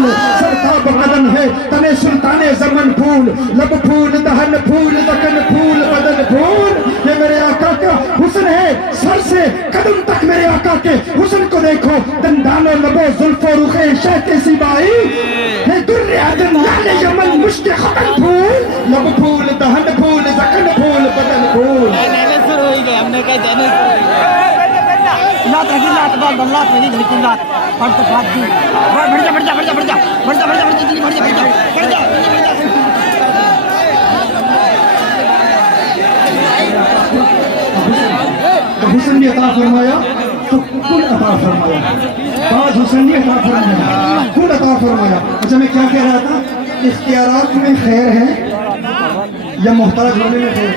फूल सरताब कदम है तने सुल्ताने ज़मन फूल लब फूल दहन फूल दकन फूल बदन फूल। ये मेरे आका का हुस्न है सर से कदम तक मेरे आका के हुस्न को देखो। दंदानो लबो जुल्फो रुखे शहके सिबाई है दुर्रे आदम लाले यमन मुश्क खतन फूल लब फूल दहन फूल दकन फूल बदन फूल। शुरू हो गए हमने कहा जाने लात लगी लात बाल लात लगी लेकिन लात पढ़ तो बात दी बढ़ जा बढ़ जा बढ़ जा बढ़ जा बढ़ जा बढ़ जा बढ़ जा बढ़ जा बढ़ जा। हुस्न ने अता फरमाया तो कुल अता फरमाया, बाज हुस्न ने अता फरमाया कुल अता फरमाया। अच्छा मैं क्या कह रहा था, इख्तियारात में खैर है या मोहताज होने में खैर,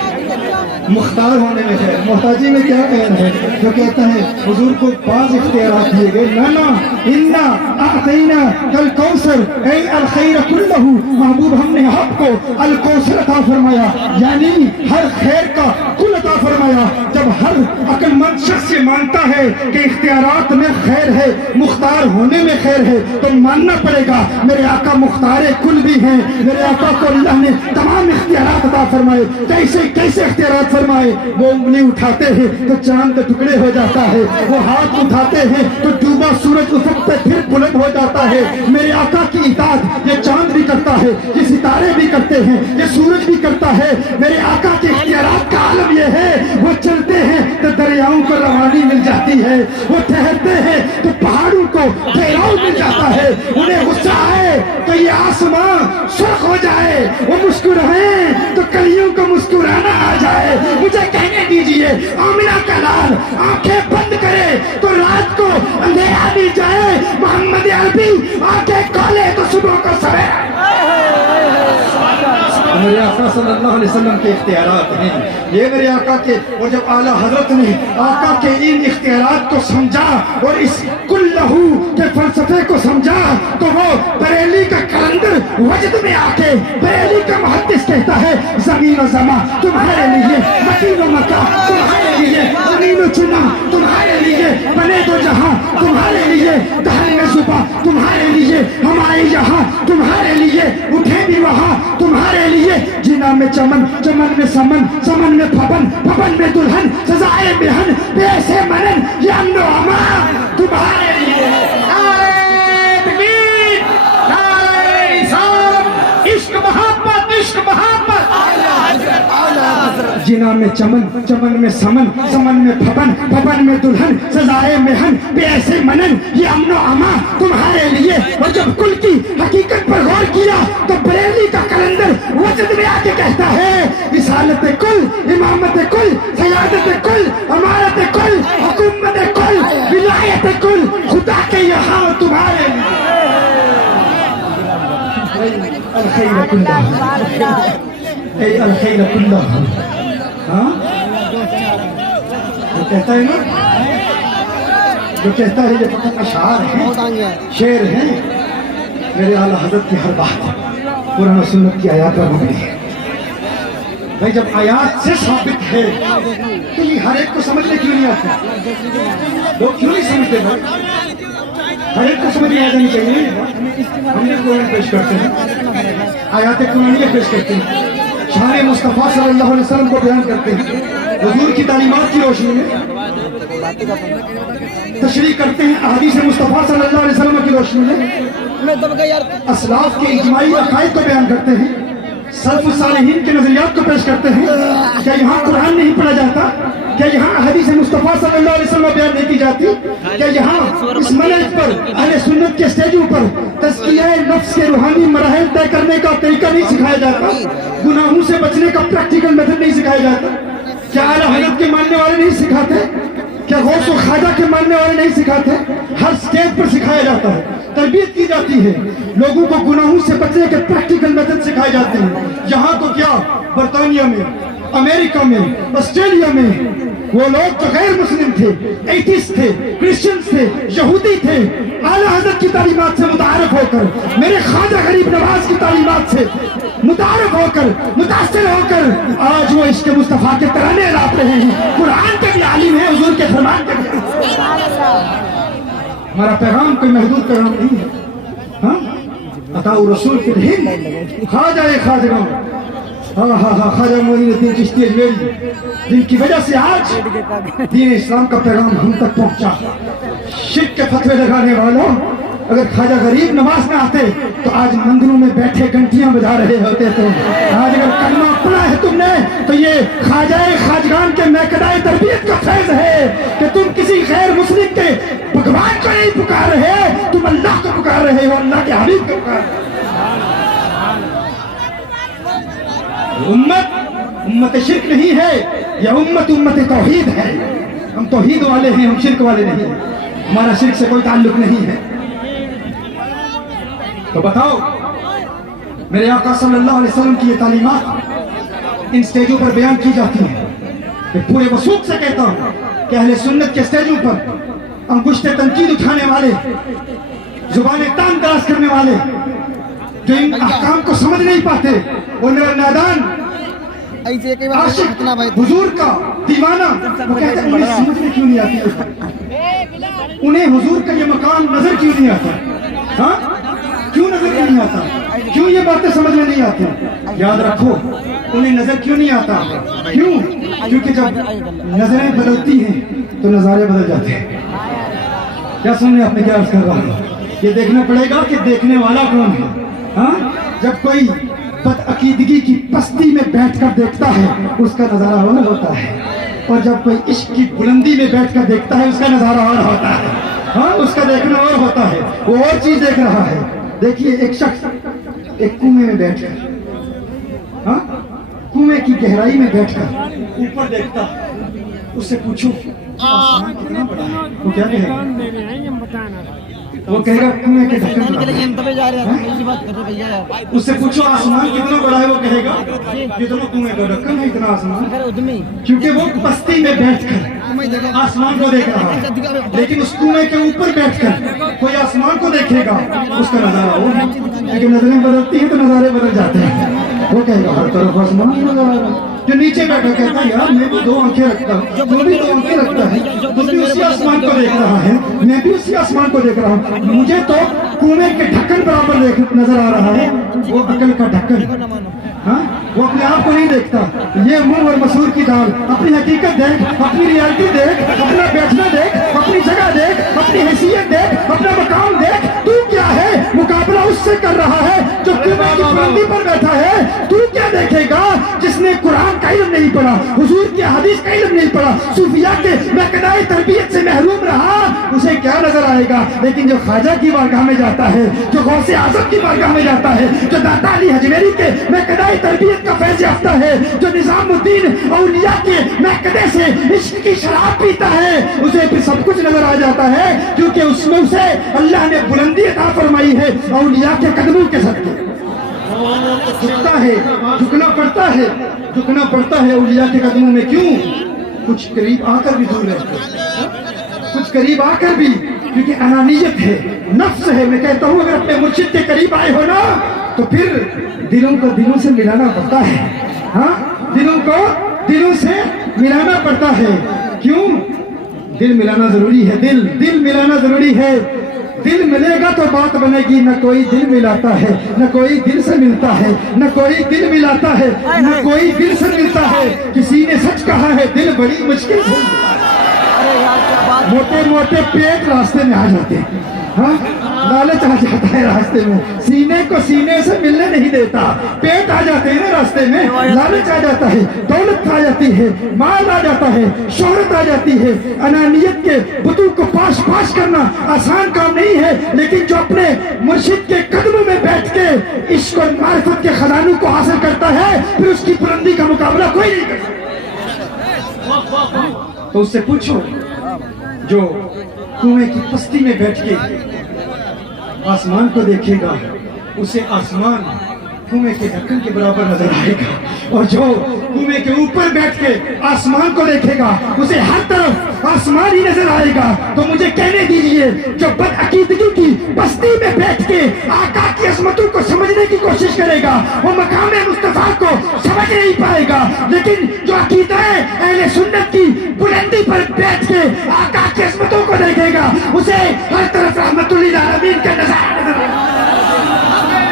मुख्तार होने में खैर। मोहताजी में क्या खैर है? जो कहता है हुजूर को बाज इख्तियारात दिए गए, ना इन्ना आतैना कल कौसर ऐ अल खैर कुल्लहु, महबूब हमने आपको अल कौसर अता फरमाया, यानी हर खैर का कुल अता फरमाया। जब हर अक्लमंद शख्स ये मानता है कि इख्तियारात में खैर है, मुख्तार होने में खैर है, तो मानना पड़ेगा मेरे आका मुख्तार कुल भी हैं। मेरे आका को अल्लाह ने तमाम इख्तियारात अता फरमाए। कैसे कैसे इख्तियारात फरमाए? वो उंगली उठाते हैं तो चांद टुकड़े हो जाता है, वो हाथ उठाते हैं तो डूबा सूरज उफक पे फिर बुलंद हो जाता है। मेरे आका की इताअत ये चांद भी करता है, ये सितारे भी करते हैं, ये सूरज भी करता है। मेरे आका के इख्तियारात का आलम ये है, वो चलते हैं तो दरियाओं को रवानी मिल जाती है, वो ठहरते हैं तो पहाड़ों को ठहराव मिल जाता है। उन्हें गुस्सा आए तो ये आसमां सुर्ख हो जाए, वो मुस्कुराए तो कलियों को मुस्कुराना आ जाए। मुझे कहने दीजिए आमिना का लाल आंखें बंद करे तो रात को अंधेरा मिल जाए, मोहम्मद अरबी आंखें खोले तो सुबह को सवेरा। मेरे आका सल्लल्लाहु अलैहि वसल्लम के इख्तियारात हैं ये मेरे आका के। और जब आला हजरत ने आका के इन इख्तियारात को समझा और इस कुल्लहू के फलसफे को समझा तो वो बरेली का कलंदर वजद में आके बरेली का मुहद्दिस कहता है, जमीन और जमा तुम्हारे लिए, मकीन और मक्का तुम्हारे लिए, जमीन और चुना तुम्हारे लिए, बने तो जहां तुम्हारे लिए, दहन में सुबह तुम्हारे लिए, हमारे यहाँ तुम्हारे लिए, उठे भी वहाँ तुम्हारे लिए। जिना में चमन, चमन में समन, समन में फपन, फपन में दुल्हन, सजाए बेहन, बेसे मनन, ये अमन व अमान तुम्हारे लिए। नारे तकबीर, नारे रिसालत, इश्क मोहब्बत, इश्क मोहब्बत। जिना में चमन, चमन में समन, समन में फपन, फपन में दुल्हन, सजाए मेहन, बेसे मनन, ये अमन व अमान तुम्हारे लिए। और जब कुल की हकीकत पर गौर किया तो बरेली का कलंदर वजद में आके कहता है, रिसालत कुल, इमामत कुल, सयादत कुल, अमारत कुल, हुकूमत कुल, विलायत कुल, खुदा के यहाँ तुम्हारे अल खैर कुल्लह, ऐ अल खैर कुल्लह। हाँ जो कहता है ना, जो कहता है ये फकत अशार है, शेर है। मेरे आला हज़रत की हर बात कुरान और सुन्नत की आयात पर मबनी है। भाई जब आयात से साबित है तो ये हर एक को समझने क्यों नहीं आता? लोग क्यों नहीं समझते? भाई हर एक को समझ में आ जानी चाहिए। हमने कुरान पेश करते हैं, आयात कुरानिया पेश करते हैं, शान मुस्तफ़ा सल्लल्लाहु अलैहि वसल्लम को बयान करते हैं, हुजूर की तालीमात की रोशनी में तशरीह करते हैं, अहादीस मुस्तफ़ा सल्लल्लाहु अलैहि वसल्लम की रोशनी में असलाफ के इजमाई अकायद को बयान करते हैं, सल्फ सालिहीन के नजरियात को पेश करते हैं। क्या यहाँ कुरान नहीं पढ़ा जाता? क्या यहाँ हदीस मुस्तफ़ा सल्लल्लाहु अलैहि वसल्लम बयान नहीं की जाती? क्या यहाँ इस मनहज पर अहले सुन्नत के स्टेजों पर तज़किया नफ्स के रूहानी मराहिल तय करने का तरीका नहीं सिखाया जाता? गुनाहों से बचने का प्रैक्टिकल मेथड नहीं सिखाया जाता? क्या आला हज़रत के मानने वाले नहीं सिखाते? क्या गौस व ख्वाजा के मानने वाले नहीं सिखाते? हर स्टेज पर सिखाया जाता है, तरबियत की जाती है, लोगों को गुनाहों से बचने के प्रैक्टिकल मेथड सिखाए जाते हैं। यहाँ तो क्या बरतानिया में, अमेरिका में, ऑस्ट्रेलिया में वो लोग तो गैर मुस्लिम थे, एथिस्ट थे, क्रिश्चियंस थे, यहूदी थे, आला हज़रत की तालीमात से मुतारफ होकर, मेरे ख्वाजा गरीब नवाज की तालीमात से मुतारफ होकर, मुतासिर होकर आज वो इश्क़ मुस्तफ़ा के तराने लाप रहे हैं। कुरान के भी आलिम है, हुजूर के फरमान के भी। हमारा पैगाम कोई महदूद पैगाम नहीं है। हाँ अताउ रसूल फिल हिंद ख्वाजा खाजगां ख्वाजा मोइनुद्दीन चिश्ती अजमेरी, जिनकी वजह से आज दीन इस्लाम का पैगाम हम तक पहुंचा। शिर्क के फतवे लगाने वालों, अगर ख्वाजा गरीब नवाज ना आते तो आज मंदिरों में बैठे घंटियां बजा रहे होते। तो आज अगर कलमा पढ़ा है तुमने तो ये ख्वाजाए खाजगान के महकदाए तरबियत का फैज है कि तुम किसी गैर मुस्लिम के भगवान को नहीं पुकार रहे, तुम अल्लाह को पुकार रहे हो, अल्लाह के हबीब को पुकार रहे हो। उम्मत शिर्क नहीं है, यह उम्मत तौहीद है। हम तौहीद वाले हैं, हम शिर्क वाले नहीं हैं। हमारा शिर्क से कोई ताल्लुक नहीं है। तो बताओ, मेरे आका सल्लल्लाहु अलैहि वसल्लम की ये तालीमात इन स्टेजों पर बयान की जाती है। मैं पूरे वसूख से कहता हूँ कि अहले सुन्नत के स्टेजों पर अंगुश्ते तनकीद उठाने वाले, जुबाने तान दराज करने वाले, जो इन अहकाम को समझ नहीं पाते, वो नादान आशिक हुजूर का दीवाना, वो कहते हैं उन्हें समझ में क्यों नहीं आती, उन्हें हुजूर का ये मकाम नजर क्यों नहीं आता? हाँ, क्यों नजर नहीं आता? क्यों ये बातें समझ में नहीं आती? याद रखो, उन्हें नजर क्यों नहीं आता? क्यों? क्योंकि जब नजरें बदलती हैं तो नजारे बदल जाते हैं। क्या सुनने आपने क्या अर्ज कर रहा हूं? ये देखना पड़ेगा कि देखने वाला कौन है। हाँ, जब कोई बदअकीदगी की पस्ती में बैठकर देखता है उसका नजारा और होता है, और जब कोई इश्क की बुलंदी में बैठकर देखता है उसका नजारा और होता है। हाँ, उसका देखना और होता है, वो और चीज देख रहा है। देखिए, एक शख्स एक कुएं में बैठकर, हाँ, कुएं की गहराई में बैठकर ऊपर देखता है, उससे पूछो आसमान कितना बड़ा है, वो क्या कहेगा? वो कहेगा कुएं के ढक्कन बड़ा है। उससे पूछो आसमान कितना बड़ा है, वो कहेगा जितना कुएं का ढक्कन है इतना आसमान, क्योंकि वो बस्ती में बैठकर आसमान को देख रहा है। लेकिन उस कुएं के ऊपर बैठकर कोई आसमान को देखेगा, उसका नजारा वो है। लेकिन नजरें बदलती हैं तो नजारे बदल जाते हैं। वो कहेगा हर तरफ आसमान ही नजर आ रहा है। जो नीचे बैठा कहता है यार मैं भी दो आंखें रखता हूँ, जो भी दो आंखें रखता है वो भी उसी आसमान को देख रहा है, मैं भी उसी आसमान को देख रहा हूँ, मुझे तो कुएं के ढक्कन बराबर नजर आ रहा है। वो अकल का ढक्कन, हाँ, वो अपने आप को नहीं देखता। ये मुंह और मसूर की दाल, अपनी हकीकत देख, अपनी रियलिटी देख, अपना बैठना देख, अपनी जगह देख, अपनी हैसियत देख, अपना मकाम देख। तू क्या है? मुकाबला उससे कर रहा है जो कुएं की बुलंदी पर बैठा है। तू क्या देखेगा जिसने कुरान का इल्म नहीं पढ़ा, हुजूर की हदीस का इल्म नहीं पढ़ा, सूफिया के महकदाए तरबियत से महरूम रहा, उसे क्या नजर आएगा? लेकिन जो ख्वाजा की बारगाह में जाता है, जो गौसे आजम की बारगाह में जाता है, जो दाता अली हजमेरी के महकदाए तरबियत का फैज़ याफ्ता है, जो निजामुद्दीन औलिया के महकदे से इश्क की शराब पीता है, उसे फिर सब कुछ नजर आ जाता है, क्योंकि उसमें उसे अल्लाह ने बुलंदी अता फरमाई है औलिया के कदमों के सदके। झुकता है, झुकना पड़ता है, झुकना पड़ता है औलिया के कदमों में। क्यों? कुछ करीब आकर भी दूर रहते, कुछ करीब आकर भी, क्योंकि अनानियत है, नफ्स है। मैं कहता हूँ अगर अपने मुर्शिद के करीब आए हो ना तो फिर दिलों को दिलों से मिलाना पड़ता है। हाँ, दिलों को दिलों से मिलाना पड़ता है। क्यों? दिल मिलाना जरूरी है, दिल मिलाना जरूरी है। दिल मिलेगा तो बात बनेगी। न कोई दिल मिलाता है, न कोई दिल से मिलता है, न कोई दिल मिलाता है, न कोई दिल से मिलता है। किसी ने सच कहा है, दिल बड़ी मुश्किल से, मोटे मोटे पेट रास्ते में आ जाते हैं। हाँ, लालच आ जाता है रास्ते में, सीने को सीने से मिलने नहीं देता। पेट आ जाते हैं ना रास्ते में, लालच आ जाता है, दौलत आ जाती है, माल आ जाता है, शोहरत आ जाती है। अनानियत के बुतों को पाश पाश करना आसान काम नहीं है, लेकिन जो अपने मुर्शिद के कदमों में बैठ के इश्क और मारिफत के खजानों को हासिल करता है, फिर उसकी बुलंदी का मुकाबला कोई नहीं कर सकता। तो उससे पूछो जो कुएं की पस्ती में बैठ के आसमान को देखेगा, उसे आसमान कुएं के ढक्कन के बराबर नजर आएगा, और जो कुएं के ऊपर बैठ के आसमान को देखेगा उसे हर तरफ आसमान ही नजर आएगा। तो मुझे कहने दीजिए, जो बदअकीदगी की बस्ती में बैठ के आका की अज़मतों को समझने की कोशिश करेगा, वो मकाम मुस्तफा को समझ नहीं पाएगा। लेकिन जो अकीदा है अहले सुन्नत की बुलंदी पर बैठ के आका की अज़मतों को देखेगा, उसे हर तरफ रहमतुल लिल आलमीन का नज़ारा नजर आएगा।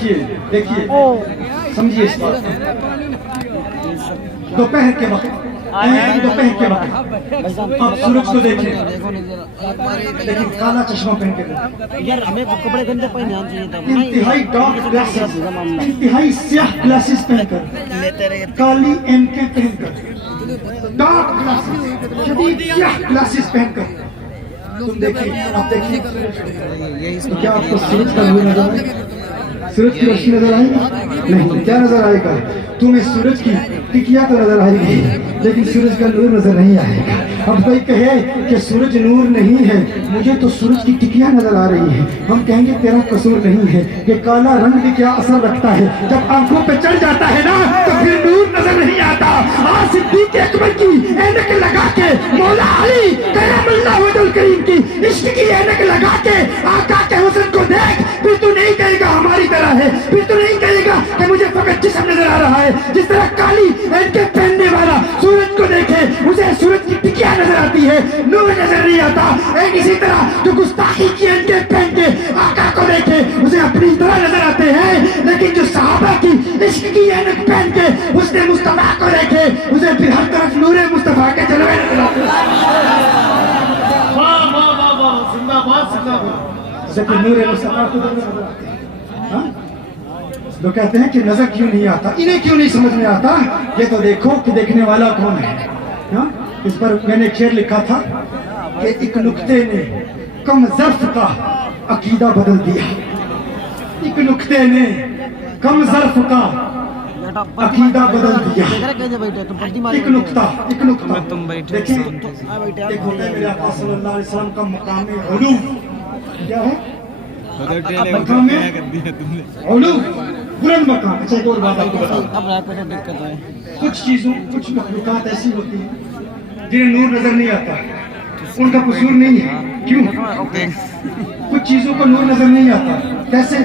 देखिए देखिए, समझिए इस बात को। दोपहर के वक्त, दोपहर के वक्त आप सूरज को देखें, लेकिन काला चश्मा पहन के देखिए। यार हमें तो कपड़े गंदे पहने आने चाहिए था। इंतहाई डार्क ग्लासेस, इंतहाई स्याह ग्लासेस पहनकर, काली एनके पहनकर, डार्क ग्लासेस, शदीद स्याह ग्लासेस पहनकर तुम देखिए, आप देखिए, तो क्या आपको सूरज का नूर नजर आएगा? सूरज की रोशनी नजर आएगी? नहीं। क्या नजर आएगा? तुम्हें सूरज की टिकिया तो नजर आएगी, लेकिन सूरज का नूर नजर नहीं आएगा। अब कोई कहे कि सूरज नूर नहीं है, मुझे तो सूरज की टिकिया नजर आ रही है, हम कहेंगे तेरा कसूर नहीं है। ये काला रंग भी क्या असर रखता है, जब आंखों पे चढ़ जाता है ना तो फिर नूर नजर नहीं आता। आज सिद्दीक अकबर की ऐनक लगा के, मौला अली करमुल्लाह वजहुल करीम की इश्क की ऐनक लगा के आका के हुस्न को देख, फिर तू नहीं कहेगा हमारी तरह है, फिर तू नहीं कहेगा कि मुझे फकत जिस्म नजर आ रहा है। जिस तरह काली ऐनकें पहनने वाला सूरज को देखे, उसे सूरज की टिकिया नजर आती है, नूर नजर नहीं आता। एक इसी तरह जो गुस्ताखी की ऐनकें पहन के आका को देखे, उसे अपनी तरह नजर आते हैं, लेकिन जो सहाबा की इश्क की ऐनक पहन के उसने मुस्तफा को देखे, उसे फिर हर तरफ नूरे मुस्तफा के जलवे नजर आते हैं। जिंदाबाद जिंदाबाद। उसे फिर नूरे मुस्तफा को नजर आते हैं। हाँ? लोग कहते हैं कि नजर क्यों नहीं आता, इन्हें क्यों नहीं समझ में आता? ये तो देखो कि देखने वाला कौन है। हाँ? इस पर मैंने एक शेर लिखा था कि एक नुक्ते ने कम ज़र्फ का अकीदा बदल दिया। एक नुक्ते ने कम ज़र्फ का अकीदा बदल दिया। एक नुक्ता देखें, एक होता है मेरे आका सल्लल्लाहु अलैहि वसल्लम का मकाम उलू। क्या है? मकाम उलू, बुलंद मकाम। अच्छा एक और बात आपको बताऊं, कुछ चीजों, कुछ मखलूकात ऐसी होती हैं जिन्हें नूर नजर नहीं आता, उनका कसूर नहीं है। क्यों? कुछ चीजों को नूर नजर नहीं आता। कैसे?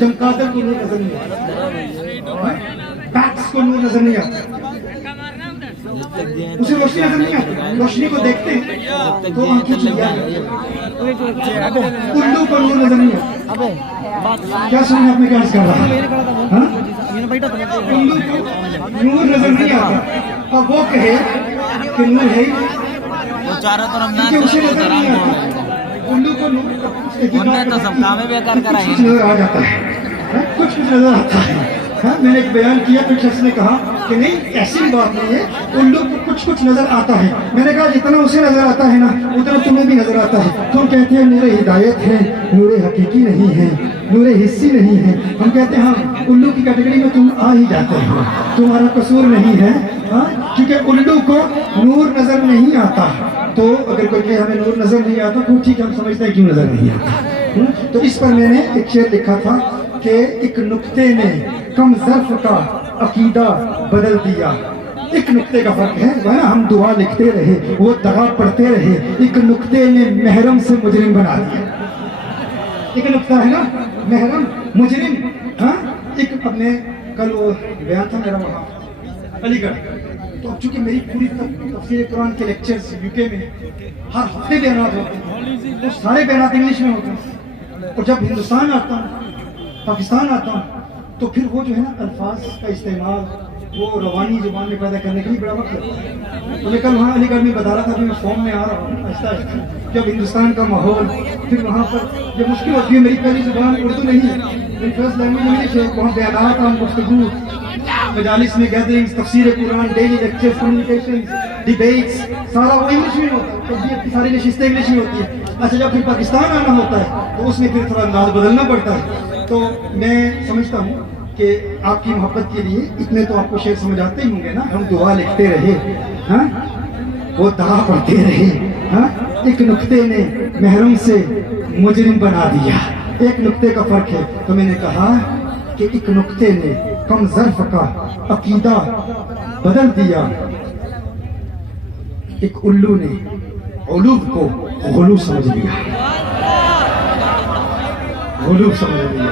चमगादड़ को नूर नजर नहीं आता, बैट्स को नूर नजर नहीं आता, उसे रोशनी नजर नहीं आती। रोशनी को देखते हैं तो आंखें चुप जाती हैं। उल्लू को नूर नजर नहीं आता। क्या समझ आपने क्या कर रहा है? हाँ? उल्लू को नूर नजर नहीं आता, और वो कहे कि नूर है ही नहीं, चारों तरफ क्योंकि उसे नजर नहीं आता। उल्लू को नूर तो सब काम बेकार कराए। कुछ नजर आ जाता है, कुछ नजर आता है। हाँ, मैंने एक बयान किया तो शख्स ने कहा कि नहीं ऐसी बात नहीं है, उल्लू को कुछ कुछ नजर आता है। मैंने कहा जितना उसे नजर आता है ना उतना तुम्हें भी नजर आता है। तुम कहते हैं नूरे हिदायत है, नूरे हकीकी नहीं है, नूरे हिस्सी नहीं है। हम कहते हैं हाँ, उल्लू की कैटेगरी में तुम आ ही जाते हो, तुम्हारा कसूर नहीं है। हाँ, क्योंकि उल्लू को नूर नजर नहीं आता। तो अगर कोई कहे हमें नूर नजर नहीं आता तो ठीक है, हम समझते हैं क्यों नजर नहीं आता। तो इस पर मैंने एक शेर लिखा था कि एक नुक्ते ने कम ज़र्फ का अकीदा बदल दिया। एक नुक्ते का फर्क है वह, हम दुआ लिखते रहे, वो दगा पढ़ते रहे, एक नुक्ते ने महरम से मुजरिम बना दिया। एक नुक्ता है ना, महरम मुजरिम। हाँ, एक अपने कल वो बयान था मेरा वहाँ अलीगढ़, तो अब चूंकि मेरी पूरी तफसीर कुरान के लेक्चर्स यूके में हर हफ्ते बयानात होते हैं, तो सारे बयानात इंग्लिश में होते हैं। और जब हिंदुस्तान आता हूँ, पाकिस्तान आता हूँ, तो फिर वो जो है ना अल्फाज का इस्तेमाल वो रवानी जुबान में पैदा करने के लिए बड़ा वक्त लगता है। तो मैं कल वहाँ अलीगढ़ में बता रहा था, मैं फॉर्म में आ रहा हूँ आहिस्ता आहिस्ता, जब हिंदुस्तान का माहौल, फिर वहाँ पर जब मुश्किल होती है, मेरी पहली जुबान उर्दू नहीं है, मेरी फर्स्ट लैंग्वेज इंग्लिश है। वहाँ बयानात, गुफ्तगू, मजालिस में गैदरिंग्स, तफसीर Quran, daily lectures, communication, debates, सारा वो इंग्लिश में होता है। तबीयत की सारी नशिस्तें इंग्लिश में होती है। अच्छा, जब फिर पाकिस्तान आना होता है तो उसमें फिर थोड़ा अंदाज बदलना पड़ता है। तो मैं समझता हूँ कि आपकी मोहब्बत के लिए इतने तो आपको शेर समझ आते ही होंगे ना। हम दुआ लिखते रहे, हाँ, वो दगा पढ़ते रहे, हाँ, एक नुक्ते ने महरम से मुजरिम बना दिया। एक नुक्ते का फर्क है। तो मैंने कहा कि एक नुक्ते ने कम ज़र्फ का अकीदा बदल दिया, एक उल्लू ने उलूब को गुलू समझ लिया। गुलूब समझ लिया।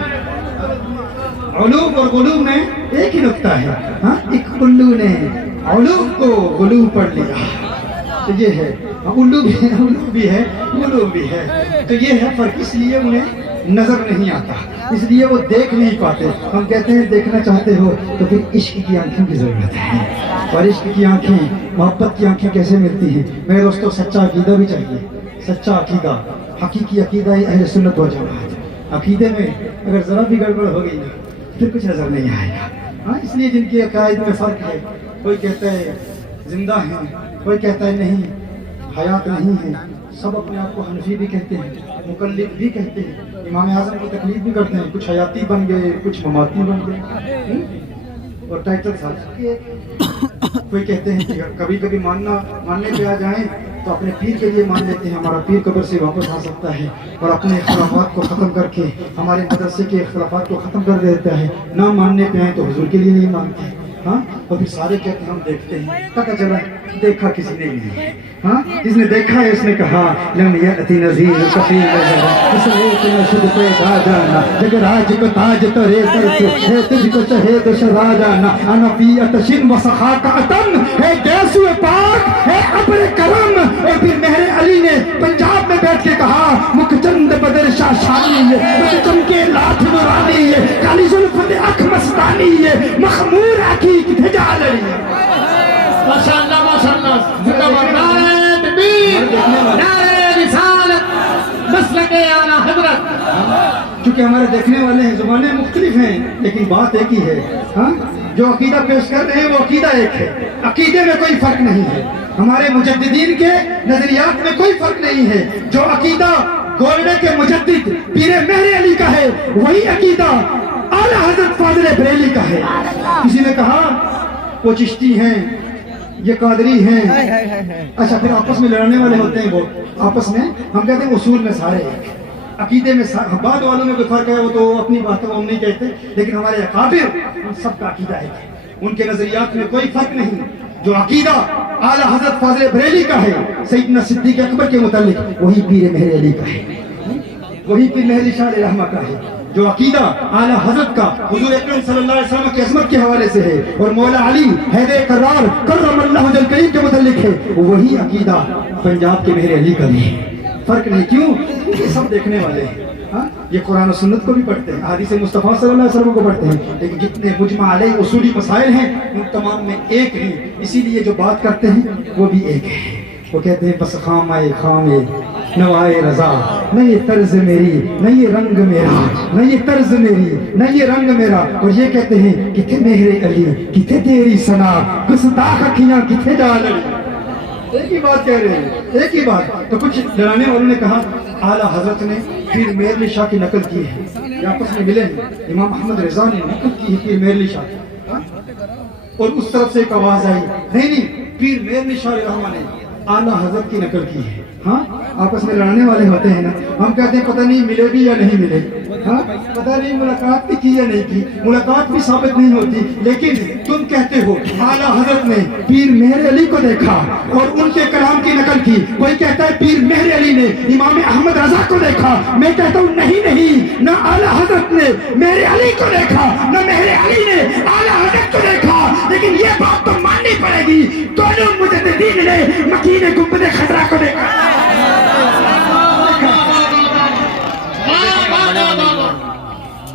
उलूब और गुलूब में एक ही नुक्ता है। हाँ, एक उल्लू ने उलूब को गुलू पढ़ लिया। तो ये है, उल्लू भी है, गुलूब भी है। तो ये है फर्क, इसलिए उन्हें नजर नहीं आता। اس لیے وہ دیکھ نہیں پاتے. ہم کہتے ہیں دیکھنا چاہتے ہو تو پھر عشق کی آنکھوں کی ضرورت ہے. اور عشق کی آنکھیں، محبت کی آنکھیں کیسے ملتی ہیں؟ میرے دوستوں سچا عقیدہ بھی چاہیے. سچا عقیدہ، حقیقی عقیدہ اہل سنت و جماعت. عقیدے میں اگر ذرا بھی گڑبڑ ہو گئی نا پھر کچھ نظر نہیں آئے گا. ہاں اس لیے جن کے عقائد میں فرق ہے، کوئی کہتا ہے زندہ ہیں، کوئی کہتا ہے نہیں حیات نہیں ہے. سب اپنے آپ کو حنفی بھی کہتے ہیں، مقلد بھی کہتے ہیں، امام اعظم کی تقلید بھی کرتے ہیں. کچھ حیاتی بن گئے، کچھ مماتی بن گئے اور ٹائٹل ساتھ. کوئی کہتے ہیں کہ کبھی کبھی ماننے پہ آ جائیں تو اپنے پیر کے لیے مان لیتے ہیں، ہمارا پیر قبر سے واپس آ سکتا ہے اور اپنے اختلافات کو ختم کر کے ہمارے مدرسے کے اختلافات کو ختم کر دیتا ہے. نہ ماننے پہ آئیں تو حضور کے لیے نہیں مانتے. ہاں اور پھر سارے کہتے ہیں ہم دیکھتے ہیں. پتہ چلا دیکھا کسی نے نہیں. ہاں جس نے دیکھا ہے اس نے کہا لم یأتی نذیر کفیل اس نے اتنا شد پیدا جانا جگ راج کو تاج تو رے کر ہے تجھ کو چہے تو شہا جانا انا فی اتشن و سخا کا اتن ہے گیسو پاک ہے ابر کرم. اور پھر مہر علی نے پنجاب میں بیٹھ کے کہا مکھ چند بدر شاہ شانی مکھ چمکے لاتھ نورانی کالی زلفت اکھ مستانی مخمور آکھی کتھے جا لڑی. ماشاءاللہ ماشاءاللہ زندہ نعرہ تکبیر نعرہ رسالت مسلک اعلیٰ حضرت. چونکہ ہمارے دیکھنے والے ہیں، زبانیں مختلف ہیں لیکن بات ایک ہی ہے. ہاں جو عقیدہ پیش کر رہے ہیں وہ عقیدہ ایک ہے، عقیدے میں کوئی فرق نہیں ہے. ہمارے مجددین کے نظریات میں کوئی فرق نہیں ہے. جو عقیدہ گولڈے کے مجدد پیر مہر علی کا ہے وہی عقیدہ اعلیٰ حضرت فاضل بریلی کا ہے. کسی نے کہا وہ چشتی ہیں، یہ قادری ہیں. اچھا پھر آپس میں لڑنے والے ہوتے ہیں وہ آپس میں. ہم کہتے ہیں اصول میں سارے ایک، عقیدے میں بعد والوں میں کوئی فرق ہے وہ تو اپنی باتوں ہم نہیں کہتے، لیکن ہمارے اکابر ان سب کا عقیدہ ایک ہے. ان کے نظریات میں کوئی فرق نہیں. جو عقیدہ اعلیٰ حضرت فاضل بریلی کا ہے سیدنا صدیق اکبر کے متعلق وہی پیر مہر علی کا ہے، وہی پیر مہر شاہ رحمہ کا ہے. جو عقیدہ اعلیٰ حضرت کا حضور اکرم صلی اللہ علیہ وسلم کی عظمت کے حوالے سے ہے اور مولا علی حیدر کرار کرم اللہ وجل کریم کے متعلق ہے وہی عقیدہ پنجاب کے مہر علی کا بھی ہے. فرق نہیں. کیوں؟ یہ سب دیکھنے والے ہیں. ہاں یہ قرآن و سنت کو بھی پڑھتے ہیں، حدیث مصطفیٰ صلی اللہ علیہ وسلم کو پڑھتے ہیں، لیکن جتنے مجمع علیہ اصولی مسائل ہیں ان تمام میں ایک ہیں. اسی لیے جو بات کرتے ہیں وہ بھی ایک ہے. وہ کہتے ہیں بس خامائے خامے نوائے رضا، نہ یہ طرز میری نہ یہ رنگ میرا، نہ یہ طرز میری نہ یہ رنگ میرا. اور یہ کہتے ہیں کتھے مہر علی کتھے تیری ثنا گستاخ اکھیاں کتھے جا لڑی. ایک ہی بات کہہ رہے ہیں، ایک ہی بات. تو کچھ لڑانے والوں نے کہا اعلیٰ حضرت نے پیر مہر علی شاہ کی نقل کی ہے. یہ آپس میں ملے ہیں. امام احمد رضا نے نقل کی ہے پیر مہر علی شاہ کی. اور اس طرف سے ایک آواز آئی نہیں پیر مہر علی شاہ رحمہ نے اعلیٰ حضرت کی نقل کی ہے. ہاں آپس میں لڑنے والے ہوتے ہیں نا. ہم کہتے ہیں پتہ نہیں ملے بھی یا نہیں ملے. ہاں پتہ نہیں ملاقات بھی کی یا نہیں کی. ملاقات بھی ثابت نہیں ہوتی، لیکن تم کہتے ہو اعلیٰ حضرت نے پیر مہر علی کو دیکھا اور ان کے کلام کی نقل کی. کوئی کہتا ہے پیر مہر علی نے امام احمد رضا کو دیکھا. میں کہتا ہوں نہیں، نہ اعلیٰ حضرت نے مہر علی کو دیکھا نہ مہر علی نے اعلیٰ حضرت کو دیکھا. لیکن یہ بات تو ماننی پڑے گی دونوں مجددین نے مکین گنبد خضرا کو دیکھا.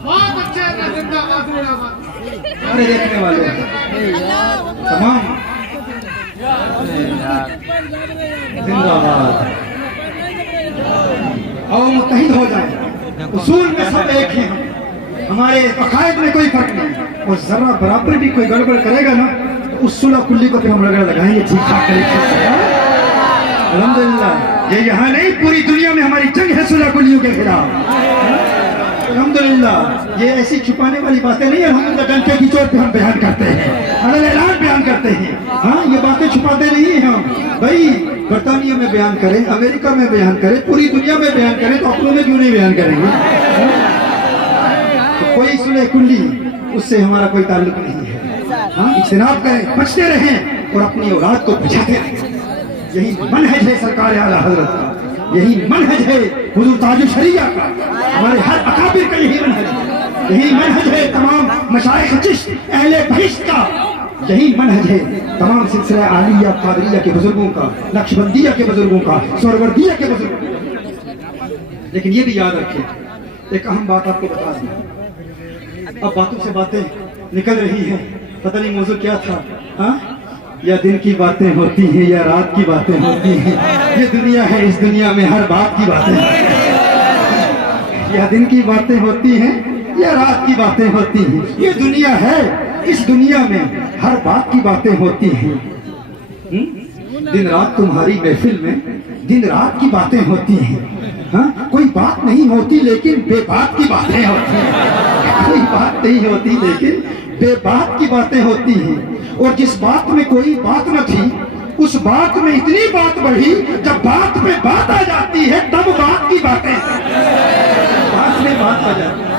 بہت اچھے ہیں زندہ باد. سارے دیکھنے والے تمام زندہ باد. اور متحد ہو جائیں. اصول میں سب ایک ہیں، ہمارے عقائد میں کوئی فرق نہیں. اور ذرا برابر بھی کوئی گڑبڑ کرے گا نا تو اس صلح کلی کو پھر ہم لگائیں گے ٹھیک ٹھاک طریقے سے. الحمدللہ یہ یہاں نہیں پوری دنیا میں ہماری جنگ ہے صلح کلیوں کے خلاف. الحمدللہ یہ ایسی چھپانے والی باتیں نہیں ہیں. الحمدللہ ڈنکے کی چوٹ پہ ہم بیان کرتے ہیں، علل اعلان بیان کرتے ہیں. ہاں یہ باتیں چھپاتے نہیں ہیں ہم. بھائی برطانیہ میں بیان کریں، امریکہ میں بیان کریں، پوری دنیا میں بیان کریں تو اپنوں میں کیوں نہیں بیان کریں گے؟ تو کوئی صلح کلی اس سے ہمارا کوئی تعلق نہیں ہے. ہاں اجتناب کریں، بچتے رہیں اور اپنی اولاد کو بچاتے رہیں. یہی منہج ہے سرکار اعلیٰ حضرت کا، یہی منہج ہے حضور تاج الشریعہ کا، ہمارے ہر اکابر کا یہی منہج ہے. یہی منہج ہے تمام مشائخ چشت اہل بہشت کا. یہی منہج ہے تمام سلسلہ عالیہ قادریہ کے بزرگوں کا، نقشبندیہ کے بزرگوں کا، سہروردیہ کے بزرگوں کا. لیکن یہ بھی یاد رکھیں ایک اہم بات آپ کو بتا دوں. اب باتوں سے باتیں نکل رہی ہیں, پتہ نہیں موضوع کیا تھا. ہاں, یا دن کی باتیں ہوتی ہیں یا رات کی باتیں ہوتی ہیں, یہ دنیا ہے, اس دنیا میں ہر بات کی باتیں ہوتی ہیں. یا دن کی باتیں ہوتی ہیں یا رات کی باتیں ہوتی ہیں, یہ دنیا ہے, اس دنیا میں ہر بات کی باتیں ہوتی ہیں. دن رات تمہاری محفل میں دن رات کی باتیں ہوتی ہیں. ہاں, کوئی بات نہیں ہوتی لیکن بے بات کی باتیں ہوتی ہیں. کوئی بات نہیں ہوتی لیکن بے بات کی باتیں ہوتی ہیں. اور جس بات میں کوئی بات نہ تھی, اس بات میں اتنی بات بڑھی, جب بات پہ بات آ جاتی ہے تب بات کی باتیں, بات میں بات آ جاتی ہے,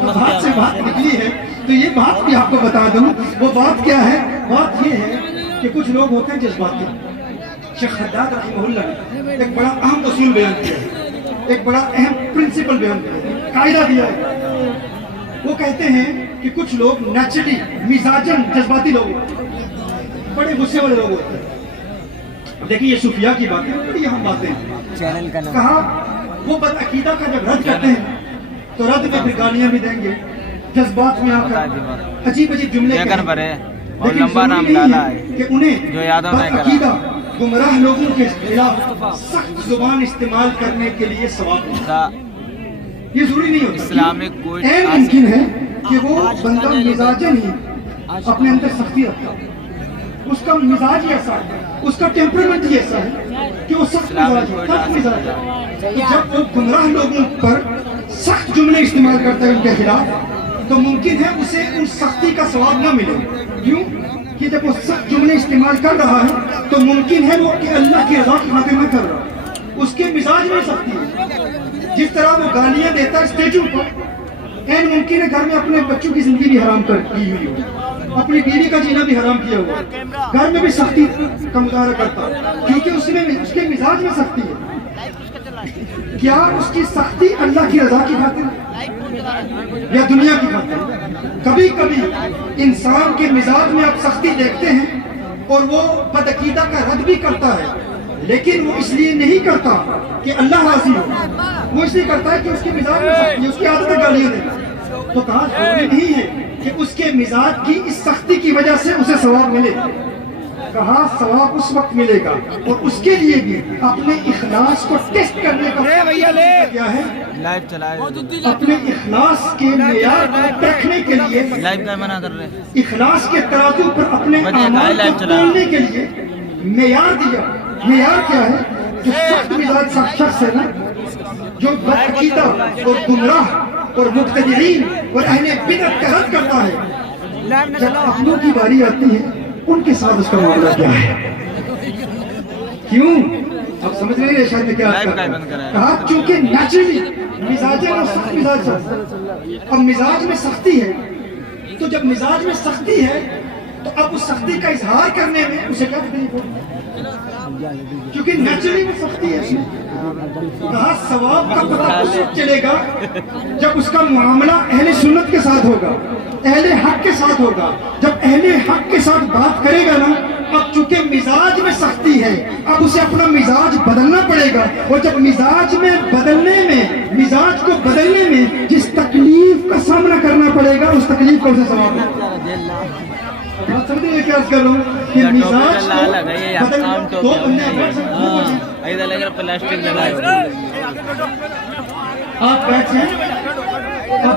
تو بات سے بات نکلی ہے. تو یہ بات بھی آپ کو بتا دوں, وہ بات کیا ہے؟ بات یہ ہے کہ کچھ لوگ ہوتے ہیں جذباتی. شیخ حداد رحمہ اللہ نے ایک بڑا اہم اصول بیان کیا ہے, ایک بڑا اہم پرنسپل بیان کیا ہے, قاعدہ دیا ہے. وہ کہتے ہیں کہ کچھ لوگ نیچرلی مزاجن جذباتی لوگ ہوتے ہیں, بڑے غصے والے لوگ ہوتے ہیں. دیکھیے یہ صوفیاء کی باتیں, بڑی اہم باتیں ہیں. کہا وہ بدعقیدہ کا جب رد کرتے ہیں تو رد میں پھر گالیاں بھی دیں گے, جذبات میں آ کر عجیب عجیب جملے کہیں. لیکن ضروری نہیں ہے کہ انہیں بدعقیدہ گمراہ لوگوں کے خلاف سخت زبان استعمال کرنے کے لیے ثواب ملتا. یہ ضروری نہیں ہوتا. این ممکن ہے کہ وہ بندہ مزاجن ہی اپنے اندر سختی رکھتا ہے, اس کا مزاج ہی ایسا ہے, اس کا ٹیمپرمنٹ ہی ایسا ہے کہ وہ سخت مزاج ہے, سخت مزاج ہے. جب وہ گمراہ لوگوں پر سخت جملے استعمال کرتا ہے ان کے خلاف, تو ممکن ہے اسے ان سختی کا ثواب نہ ملے. کیوں کہ جب وہ سخت جملے استعمال کر رہا ہے تو ممکن ہے وہ کہ اللہ کی رضا کی خاطر نہ کر رہا ہے, اس کے مزاج میں سختی ہے. جس طرح وہ گالیاں دیتا ہے اسٹیجوں پر, این ممکن ہے گھر میں اپنے بچوں کی زندگی بھی حرام کر کی ہوئی ہو, اپنی بیوی کا جینا بھی حرام کیا ہوا, گھر میں بھی سختی کا مظاہرہ کرتا کیونکہ اس کے مزاج میں سختی ہے. کیا اس کی سختی اللہ کی رضا کی خاطر یا دنیا کی خاطر؟ کبھی کبھی انسان کے مزاج میں آپ سختی دیکھتے ہیں اور وہ بدعقیدہ کا رد بھی کرتا ہے, لیکن وہ اس لیے نہیں کرتا کہ اللہ راضی ہو, وہ اس لیے کرتا ہے کہ اس کے مزاج میں سختی ہے, اس کی عادت ہے گالیاں دینا. تو کہا ضروری نہیں ہے کہ اس کے مزاج کی اس سختی کی وجہ سے اسے ثواب ملے. کہا ثواب اس وقت ملے گا, اور اس کے لیے بھی اپنے اخلاص کو ٹیسٹ کرنے کا کیا ہے, اپنے اخلاص کے معیار کو رکھنے کے لیے, اخلاص کے ترازو پر اپنے اعمال کو تولنے کے لیے معیار دیا. معیار کیا ہے؟ جو سخت مزاج شخص ہے نا, جو بدعقیدہ اور گمراہ اور مبتدعین اور اہل بدعت کا رد کرتا ہے, جب اپنوں کی باری آتی ہے ان کے ساتھ اس کا معاملہ کیا ہے؟ کیوں؟ اب سمجھ رہے ہیں شاید میں کیا کہا, چونکہ نیچرلی مزاج اور سخت مزاج ہے. اب مزاج میں سختی ہے, تو جب مزاج میں سختی ہے تو اب اس سختی کا اظہار کرنے میں اسے کیا تکلیف ہوگی, کیونکہ نیچرلی وہ سختی ہے. کہا ثواب کا پتہ اس وقت چلے گا جب اس کا معاملہ اہل سنت کے ساتھ ہوگا, اہل حق کے ساتھ ہوگا. جب اہل حق کے ساتھ بات کرے گا نا, اب چونکہ مزاج میں سختی ہے, اب اسے اپنا مزاج بدلنا پڑے گا, اور جب مزاج کو بدلنے میں جس تکلیف کا سامنا کرنا پڑے گا, اس تکلیف کو اسے ثواب ملے گا. بات سمجھے یہ کیا کر رہا ہوں کہ مزاج کو آپ بیٹھ جائیں, ہاں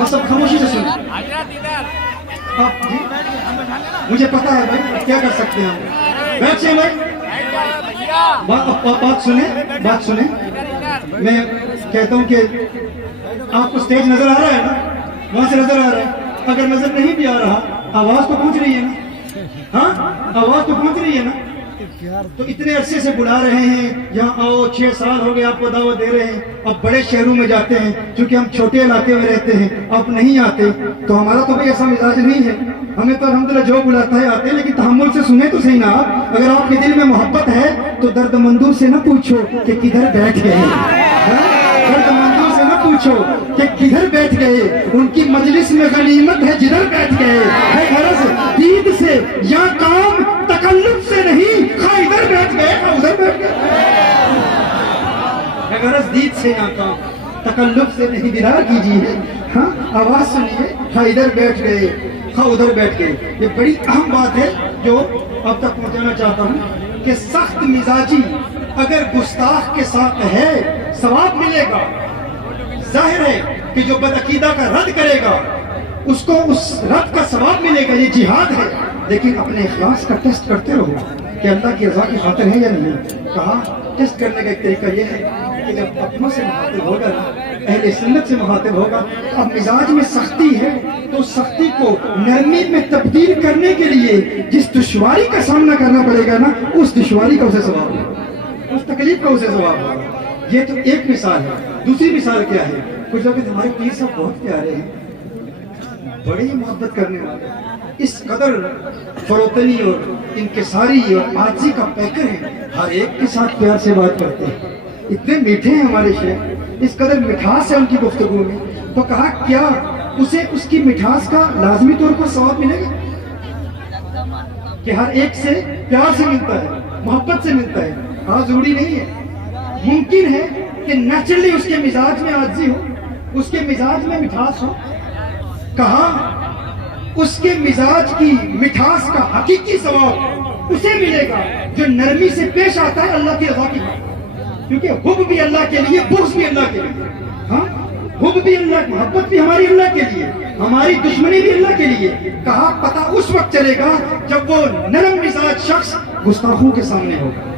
بس اب خاموشی سے سنیں. آپ جی مجھے پتا ہے بھائی کیا کر سکتے ہیں ہم, بیٹھ جائیں بھائی, بات سنیں. میں کہتا ہوں کہ آپ کو اسٹیج نظر آ رہا ہے نا, وہاں سے نظر آ رہا ہے. اگر نظر نہیں بھی آ رہا, آواز تو پہنچ رہی ہے نا, ہاں آواز تو پہنچ رہی ہے نا. تو اتنے عرصے سے بلا رہے ہیں, یہاں آؤ, 6 سال ہو گئے آپ کو دعوت دے رہے ہیں. اب بڑے شہروں میں جاتے ہیں, چونکہ ہم چھوٹے علاقے میں رہتے ہیں, آپ نہیں آتے. تو ہمارا تو کوئی ایسا مزاج نہیں ہے, ہمیں تو الحمدللہ جو بلاتا ہے آتے ہیں, لیکن تحمل سے سنیں تو صحیح نا. آپ اگر آپ کے دل میں محبت ہے تو درد مندوں سے نہ پوچھو کہ کدھر بیٹھ گئے, درد مندوں سے نہ پوچھو کہ کدھر بیٹھ گئے, ان کی مجلس میں غنیمت ہے جدھر بیٹھ گئے. ہے غرض دید سے یا کام تکلف سے نہیں, خواہ ادھر بیٹھ گئے خواہ ادھر بیٹھ گئے. ہے غرض دید سے یا کام तकल्लुफ से नहीं दीदार कीजिए। हाँ, आवाज सुनिए, हाँ इधर बैठ गए, हाँ उधर बैठ गए। ये बड़ी अहम बात है जो अब तक पहुंचाना चाहता हूँ कि सख्त मिजाजी अगर गुस्ताख के साथ है सवाब मिलेगा। जाहिर है कि जो बदअकीदा का रद्द करेगा उसको उस रद्द का सवाब मिलेगा, ये जिहाद है। लेकिन अपने इखलास का टेस्ट करते रहो कि अल्लाह की रजा की खातिर है या नहीं। कहा टेस्ट करने का एक तरीका यह है कि जब अपनों से मुखातिब होगा ना, अहले सुन्नत से मुखातिब होगा, अब मिजाज में सख्ती है तो सख्ती को नरमी में तब्दील करने के लिए जिस दुश्वारी का सामना करना पड़ेगा ना, उस दुश्वारी का उसे सवाब होगा, उस तकलीफ का उसे सवाब होगा। ये तो एक मिसाल है। दूसरी मिसाल क्या है? कुछ लोग हमारे पीर साहब बहुत प्यारे हैं, बड़े ही मोहब्बत करने वाले, इस कदर फरोतनी और इंकिसारी और आजी का पैकर है, हर एक के साथ प्यार से बात करते हैं, इतने मीठे हैं हमारे शेख, इस कदर मिठास है उनकी गुफ्तगू में। तो कहा क्या उसे उसकी मिठास का लाजमी तौर पर सवाब मिलेगा कि हर एक से प्यार से मिलता है, मोहब्बत से मिलता है? हाँ, जरूरी नहीं है। मुमकिन है कि नेचुरली उसके मिजाज में आजी हो, उसके मिजाज में मिठास हो। कहा उसके मिजाज की मिठास का हकीकी सवाब उसे मिलेगा जो नरमी से पेश आता है अल्लाह की रज़ा की बात। क्योंकि हुब भी अल्लाह के लिए, बुग़्ज़ भी अल्लाह के लिए। हाँ, हुब भी अल्लाह, मोहब्बत भी हमारी अल्लाह के लिए, हमारी दुश्मनी भी अल्लाह के लिए। कहा पता उस वक्त चलेगा जब वो नरम मिजाज शख्स गुस्ताखों के सामने होगा,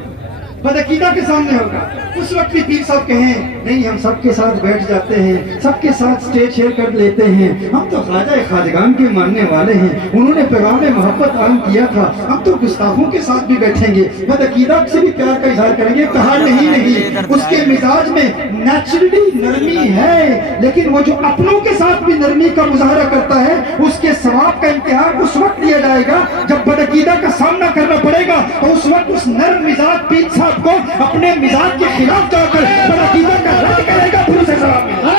बदअकीदा के सामने होगा। उस वक्त भी पीर साहब कहें नहीं हम सबके साथ बैठ जाते हैं, सबके साथ स्टेज शेयर कर लेते हैं, हम तो ख्वाजा खाजगान के मानने वाले हैं, उन्होंने पैगाम मोहब्बत आम किया था, हम तो गुस्ताखों के साथ भी बैठेंगे, बदअकीदा से भी प्यार का इजहार करेंगे। कहा नहीं, उसके मिजाज में नेचुरली नरमी है, लेकिन वो जो अपनों के साथ भी नरमी का मुजाहरा करता है उसके सवाब का इम्तिहान उस वक्त दिया जाएगा जब बदअकीदा का सामना करना पड़ेगा। तो उस वक्त उस नरम मिजाज पीर साहब को अपने मिजाज के खिलाफ जाकर बदअकीदा का रद्द करेगा, फिर उसे सवाब मिलेगा।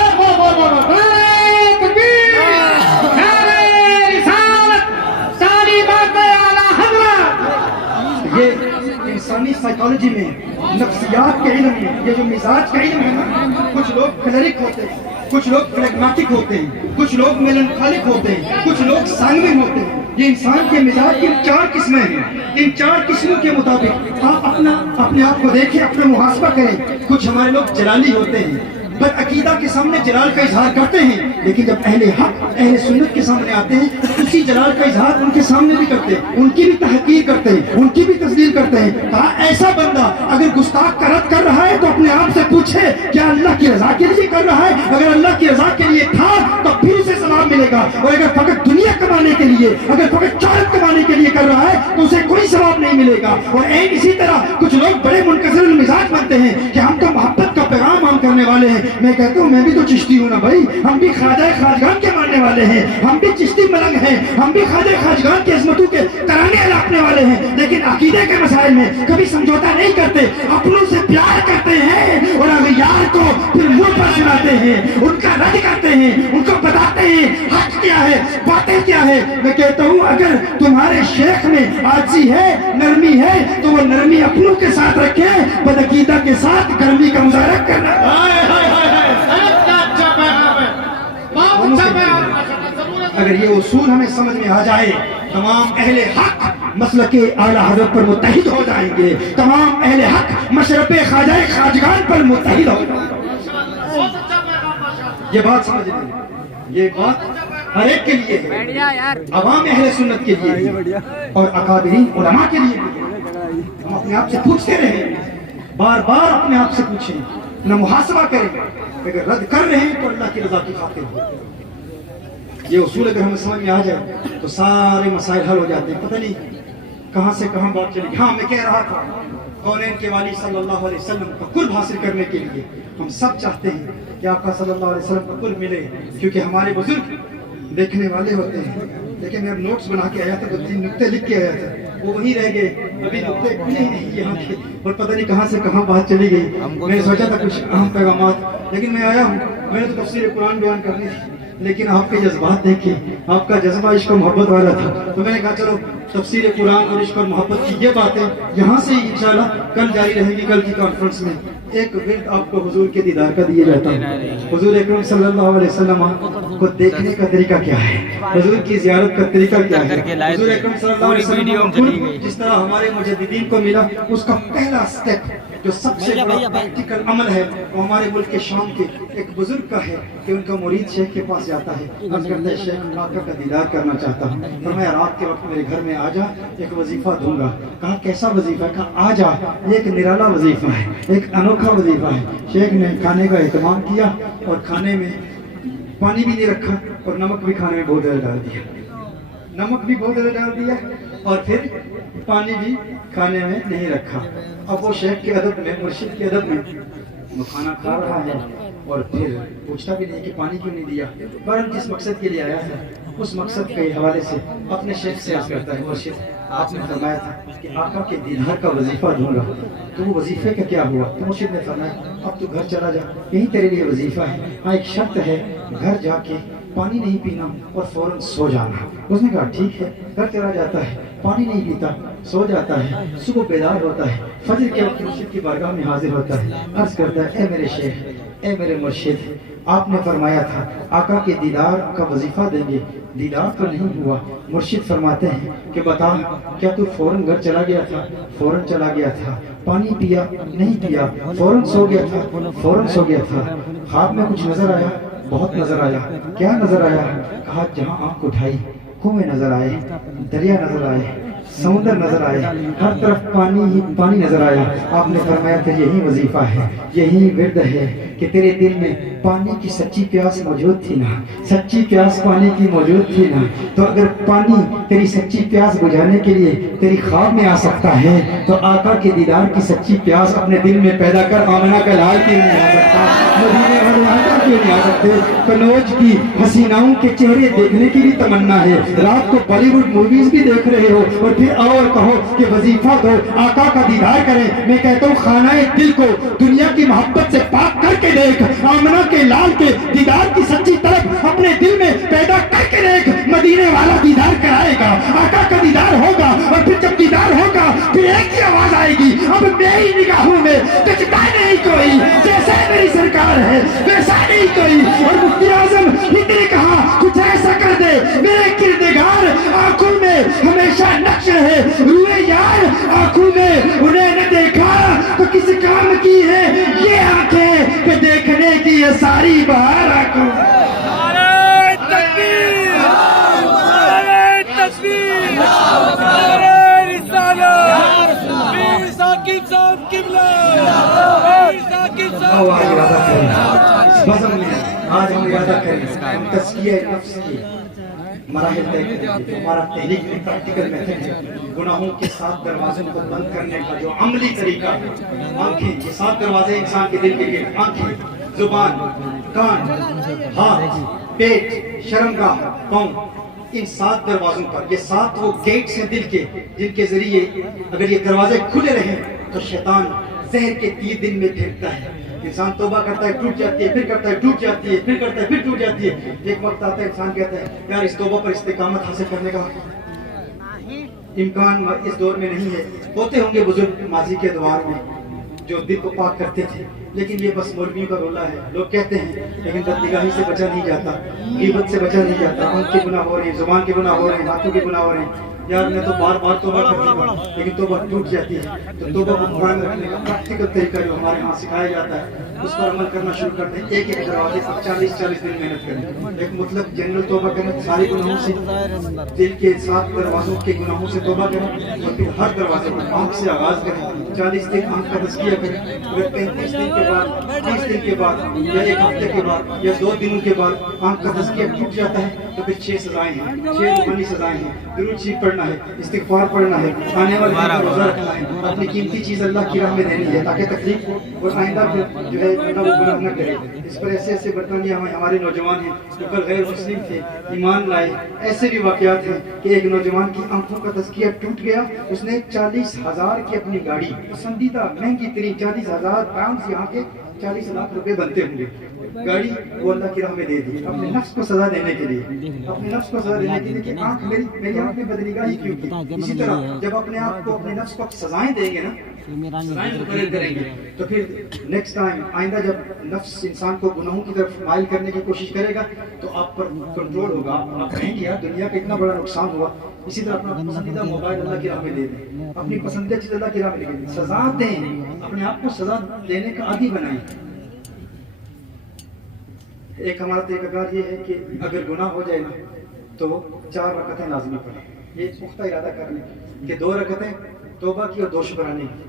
ये इंसानी साइकोलॉजी में, नफ्सियात के इल्म में, ये जो मिजाज का इल्म है ना, कुछ लोग क्लरिक होते हैं, कुछ लोग फ्लेगमेटिक होते हैं, कुछ लोग मेलनखोलिक होते हैं, कुछ लोग सांगविन होते हैं। ये इंसान के मिजाज की 4 किस्में हैं। इन 4 किस्मों के मुताबिक आप अपने आप को देखें, अपना मुहासबा करें। कुछ हमारे लोग जलाली होते हैं, बदअकीदा के सामने जलाल का इजहार करते हैं, लेकिन जब अहले हक अहले सुन्नत के सामने आते हैं उसी जलाल का इजहार उनके सामने भी करते हैं, उनकी भी तहकीर करते हैं, उनकी भी तस्दीर करते हैं। कहा ऐसा बंदा अगर गुस्ताख का रद्द कर रहा है तो अपने आप से पूछे क्या अल्लाह की रजा के लिए कर रहा है? अगर अल्लाह की रजा के लिए था तो फिर उसे सवाब मिलेगा, और अगर फकत दुनिया कमाने के लिए, अगर फकत शोहरत कमाने के लिए कर रहा है तो उसे कोई सवाब नहीं मिलेगा। और इसी तरह कुछ लोग बड़े मुनकसिर मिजाज बनते हैं कि हम तो मोहब्बत का पैगाम आम करने वाले हैं। मैं कहता हूँ मैं भी तो चिश्ती हूँ ना भाई, हम भी ख्वाजा खाजगान के मानने वाले हैं, हम भी चिश्ती मलंग हैं, हम भी ख्वाजा खाजगान की अजमतों के तराने लापने वाले हैं, लेकिन अकीदे के मसाइल में कभी समझौता नहीं करते, अपनों से प्यार करते हैं और अगयार को फिर मुंह पर सुनाते हैं, उनका रद्द करते हैं, उनको बताते हैं हक क्या है, बातें क्या है। मैं कहता हूँ अगर तुम्हारे शेख में आजी है, नरमी है, तो वो नरमी अपनों के साथ रखे, बदअकीदा के साथ गर्मी का मुजाहरा करना। अगर ये उसूल हमें समझ में आ जाए, तमाम अहले हक मसलके आला हज़रत पर मुत्तहिद हो जाएंगे, तमाम अहले हक मशरबे ख्वाजा खाजगान पर मुत्तहिद हो जाएंगे। ये बात समझ लें, ये बात हर एक के लिए है, अवाम अहले सुन्नत के लिए और अकाबिरीन उलमा के लिए भी। हम अपने आप से पूछते रहे, बार बार अपने आप से पूछें, न मुहासबा करें, अगर रद्द कर रहे हैं तो अल्लाह की रजा की खातिर। ये उसूल अगर हमें समझ में आ जाए तो सारे मसाइल हल हो जाते हैं। पता नहीं कहां से कहां बात चली। हाँ, मैं कह रहा था कौनैन के वाली सल्लल्लाहु अलैहि वसल्लम का कुर्ब हासिल करने के लिए हम सब चाहते हैं कि आका सल्लल्लाहु अलैहि वसल्लम का कुर्ब मिले, क्योंकि हमारे बुजुर्ग देखने वाले होते हैं। लेकिन मैं अब नोट्स बना के आया था, 2-3 नुक्ते लिख के आया था, वो वहीं रह गए, अभी नुक्ते खुले नहीं यहाँ के, और पता नहीं कहाँ से कहाँ बात चली गई। मैंने सोचा था कुछ अहम पैगामात, लेकिन मैं आया हूँ, मैंने तो तफसीर कुरान बयान करनी थी, لیکن آپ کے جذبات دیکھیں، آپ کا جذبہ عشق و محبت والا تھا، تو میں نے کہا چلو تفسیر قرآن اور عشق اور محبت کی یہ باتیں یہاں سے انشاءاللہ کل جاری رہیں گی۔ کل کی کانفرنس میں ایک ورد آپ کو حضور کے دیدار کا دیا جاتا ہے۔ حضور اکرم صلی اللہ علیہ وسلم کو دیکھنے کا طریقہ کیا ہے، حضور کی زیارت کا طریقہ کیا ہے، حضور اکرم صلی اللہ علیہ وسلم کو جس طرح ہمارے مجددین کو ملا، اس کا پہلا سٹیپ جو سب سے بڑا پریکٹیکل عمل ہے وہ ہمارے ملک کے شام کے ایک بزرگ کا ہے کہ ان کا مرید شیخ کے پاس جاتا ہے، عرض کرتا ہے شیخ آقا کا دیدار کرنا چاہتا ہوں، فرمایا رات کے وقت میرے گھر میں آ جا، ایک وظیفہ دوں گا۔ کہا کیسا وظیفہ ہے؟ کہا آ جا، یہ ایک نرالا وظیفہ ہے، ایک انوکھا وظیفہ ہے۔ شیخ نے کھانے کا اہتمام کیا اور کھانے میں پانی بھی نہیں رکھا اور نمک بھی کھانے میں بہت زیادہ ڈال دیا، نمک بھی بہت زیادہ ڈال دیا اور پھر پانی بھی کھانے میں نہیں رکھا۔ اب وہ شیخ کے ادب میں، مرشد کے ادب میں، وہ کھانا کھا رہا ہے اور پھر پوچھتا بھی نہیں کہ پانی کیوں نہیں دیا، بہرحال جس مقصد کے لیے آیا تھا اس مقصد کے حوالے سے اپنے شیخ سے عرض کرتا ہے مرشد آپ نے فرمایا تھا کہ آقا کے دیدار کا وظیفہ دوں گا، تو وہ وظیفے کا کیا ہوا؟ تو مرشد نے فرمایا اب تو گھر چلا جا، یہی تیرے لیے وظیفہ ہے، ہاں ایک شرط ہے گھر جا کے پانی نہیں پینا اور فوراً سو جانا۔ اس نے کہا ٹھیک ہے، گھر چلا جاتا ہے، پانی نہیں پیتا، سو جاتا ہے، صبح بیدار ہوتا ہے، فجر کے وقت مرشد کی بارگاہ میں حاضر ہوتا ہے، عرض کرتا ہے اے میرے شیخ، اے میرے مرشد، آپ نے فرمایا تھا آقا کے دیدار کا وظیفہ دیں گے، دیدار تو نہیں ہوا۔ مرشد فرماتے ہیں کہ بتا کیا تو فوراً گھر چلا گیا تھا؟ فوراً چلا گیا تھا۔ پانی پیا؟ نہیں پیا۔ فوراً سو گیا تھا؟ فوراً سو گیا تھا۔ خواب میں کچھ نظر آیا؟ بہت نظر آیا۔ کیا نظر آیا؟ کہا جہاں آنکھ اٹھائی کنویں نظر آئے، دریا نظر آئے، سمندر نظر آئے، ہر طرف پانی ہی پانی نظر آیا۔ آپ نے فرمایا کہ یہی وظیفہ ہے، یہی ورد ہے کہ تیرے دل میں پانی کی سچی پیاس موجود تھی نا، سچی پیاس پانی کی موجود تھی نا، تو اگر پانی تیری سچی پیاس بجھانے کے لیے تیری خواب میں آ سکتا ہے تو آقا کے دیدار کی سچی پیاس اپنے دل میں پیدا کر آمنہ کا لال کیوں نہیں آ سکتا، مدینے والے آقا کیوں نہیں آ سکتے؟ کنوج کی حسیناؤں کے چہرے دیکھنے کی بھی تمنا ہے، رات کو بالی ووڈ موویز بھی دیکھ رہے ہو اور پھر آؤ اور کہو کہ وظیفہ دو، آقا کا دیدار کریں۔ میں کہتا ہوں خانہ دل کو دنیا کی محبت سے پاک کر کے دیکھ، آمنہ کے لال کے دیدار کی سچی طلب اپنے دل میں پیدا کر کے دیکھ، مدینے والا دیدار کرائے گا، آقا کا دیدار ہوگا اور پھر جب دیدار ہوگا پھر ایک ہی آواز آئے گی اب میری نگاہوں میں تجھتا نہیں کوئی، جیسے میری سرکار ہے ویسا نہیں کوئی۔ اور مفتی اعظم ہند نے کہا کچھ ایسا کر دے میرے کردگار آنکھوں میں ہمیشہ نقش رہے، روئے یار آنکھوں میں انہیں نہ دیکھا تو کس کام کی ہے یہ آنکھیں کہ دیکھنے کی یہ ساری بہار آنکھوں۔ نعرہ تکبیر، نعرہ تکبیر، نعرہ رسالت، پیر ثاقب صاحب قبلہ، پیر ثاقب صاحب بزم میں آج ہم ارادہ کریں ہم تزکیہ نفس کی مراحل طے کریں گے۔ ہمارا تحریک میں پریکٹیکل میتھڈ ہے، گناہوں کے 7 دروازوں کو بند کرنے کا جو عملی طریقہ ہے۔ آنکھیں، یہ 7 دروازے انسان کے دل کے لیے، آنکھیں، زبان، کان، ہاتھ، پیٹ، شرمگاہ، پاؤں، ان 7 دروازوں پر، یہ 7 وہ گیٹس ہیں دل کے جن کے ذریعے اگر یہ دروازے کھلے رہیں تو شیطان زہر کے تیر دن میں پھینکتا ہے۔ انسان توبہ کرتا ہے ٹوٹ جاتی ہے، پھر کرتا ہے ٹوٹ جاتی ہے، پھر کرتا ہے پھر ٹوٹ جاتی ہے۔ ایک وقت آتا ہے انسان کہتا ہے یار اس توبہ پر استقامت حاصل کرنے کا امکان اس دور میں نہیں ہے۔ ہوتے ہوں گے بزرگ ماضی کے ادوار میں جو دل کو پاک کرتے تھے، لیکن یہ بس مولویوں کا رولہ ہے۔ لوگ کہتے ہیں لیکن بدنگاہی سے بچا نہیں جاتا، غیبت سے بچا نہیں جاتا، آنکھ کے گناہ ہو رہے ہیں، زبان کے گناہ ہو رہے ہیں، ہاتھوں کے گناہ ہو رہے ہیں۔ یار میں تو بار بار توبہ کرتا ہوں لیکن توبہ ٹوٹ جاتی ہے۔ تو توبہ کو قرآن رکھنے کا پریکٹیکل طریقہ جو ہمارے ہاں سکھایا جاتا ہے اس پر عمل کرنا شروع کر دیں۔ ایک ایک دروازے پر 40 دن محنت کریں، ایک مطلب جنرل توبہ کریں، سارے گناہوں سے، دل کے 7 دروازوں کے گناہوں سے توبہ کریں اور پھر ہر دروازے پر آنکھ سے آغاز کریں۔ 40 دن آنکھ کا تزکیہ کریں، اگر 35 دن کے بعد، 30 دن کے بعد یا 1 ہفتے کے بعد یا 2 دنوں کے بعد آنکھ کا تزکیہ ٹوٹ جاتا ہے تو پھر 6 سزائیں ہیں، 6 روحانی سزائیں ہیں۔ درود شریف پڑھنا ہے، استغفار پڑھنا ہے، آنے والے دن کا روزہ رکھنا ہے، اپنی قیمتی چیز اللہ کی راہ میں دینی ہے تاکہ تکلیف ہو اور آئندہ پھر جو ہے نہ وہ گناہ نہ کرے۔ اس پر ایسے ایسے برطانیہ میں ہمارے نوجوان ہیں جو کل غیر مسلم تھے، ایمان لائے۔ ایسے بھی واقعات ہیں کہ ایک نوجوان کی آنکھوں کا تزکیہ ٹوٹ گیا، اس نے 40,000 کی اپنی گاڑی، پسندیدہ مہنگی ترین 40,000 پاؤنڈ کی آنکھیں 40 लाख रुपए बनते होंगे, गाड़ी वो अल्लाह की राह में दे दी अपने नफ्स को सजा देने के लिए, अपने नफ्स को सजा देने के लिए कि आंख मेरी आंख में बदनिगाही क्यों की। इसी तरह जब अपने आप को अपने नफ्स को आप सजाएं देंगे ना, सजाएं मुकर्रर करेंगे, तो फिर नेक्स्ट टाइम आइंदा जब नफ्स इंसान को गुनाहों की तरफ माइल करने की कोशिश करेगा तो आप पर कंट्रोल होगा। आप कहेंगे यार दुनिया का इतना बड़ा नुकसान हुआ, इसी तरह अपना पसंदीदा मोबाइल अल्लाह की राह में दे दें, अपनी पसंदीदा चीज अल्लाह की राह में दे दें, सजा दें, अपने आप को सजा देने का आदी बनाएं। एक हमारा तरीकाकार ये है कि अगर गुनाह हो जाए ना तो 4 रकतें लाजमी पढ़ें, ये पुख्ता इरादा कर लें कि 2 रकतें तौबा की और 2 शुक्राने की।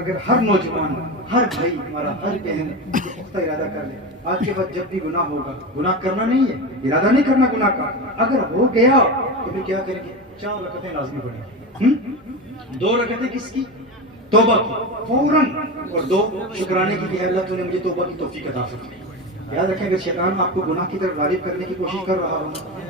अगर हर नौजवान, हर भाई हमारा, हर बहन ये पुख्ता इरादा कर ले, आज के बाद जब भी गुनाह होगा, गुनाह करना नहीं है, इरादा नहीं करना गुनाह का, अगर हो गया तो फिर क्या करेंगे, 4 रकतें लाजमी पढ़ेंगे। 2 रकतें किसकी, तौबा की फौरन, और 2 शुक्राने की कि अल्लाह तूने मुझे तौबा की तौफीक अता फरमा। याद रखें अगर शैतान आपको गुनाह की तरफ राग़िब करने की कोशिश कर रहा हो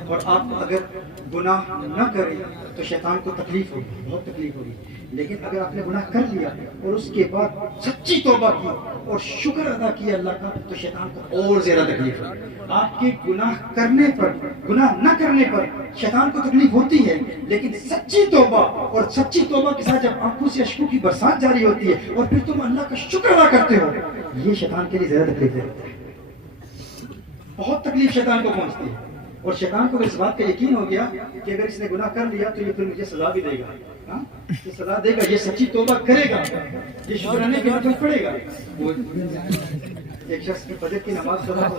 और आप अगर गुनाह न करें तो शैतान को तकलीफ होगी, बहुत तकलीफ होगी। लेकिन अगर आपने गुनाह कर लिया और उसके बाद सच्ची तौबा की और शुक्र अदा किया अल्लाह का, तो शैतान को और ज्यादा तकलीफ होगी। आपके गुनाह करने पर, गुनाह न करने पर शैतान को तकलीफ होती है, लेकिन सच्ची तौबा और सच्ची तौबा के साथ जब आंखों से अश्कों की बरसात जारी होती है और फिर तुम अल्लाह का शुक्र अदा करते हो, ये शैतान के लिए ज्यादा तकलीफ है, बहुत तकलीफ शैतान को पहुंचती है। और शैतान को इस बात का यकीन हो गया कि अगर इसने गुनाह कर लिया तो ये फिर मुझे सजा भी देगा, ये सजा देगा, ये सच्ची तौबा करेगा, ये शुक्राने की नमाज़ पढ़ेगा। वो एक शख्स की फजर की नमाज पढ़ा तो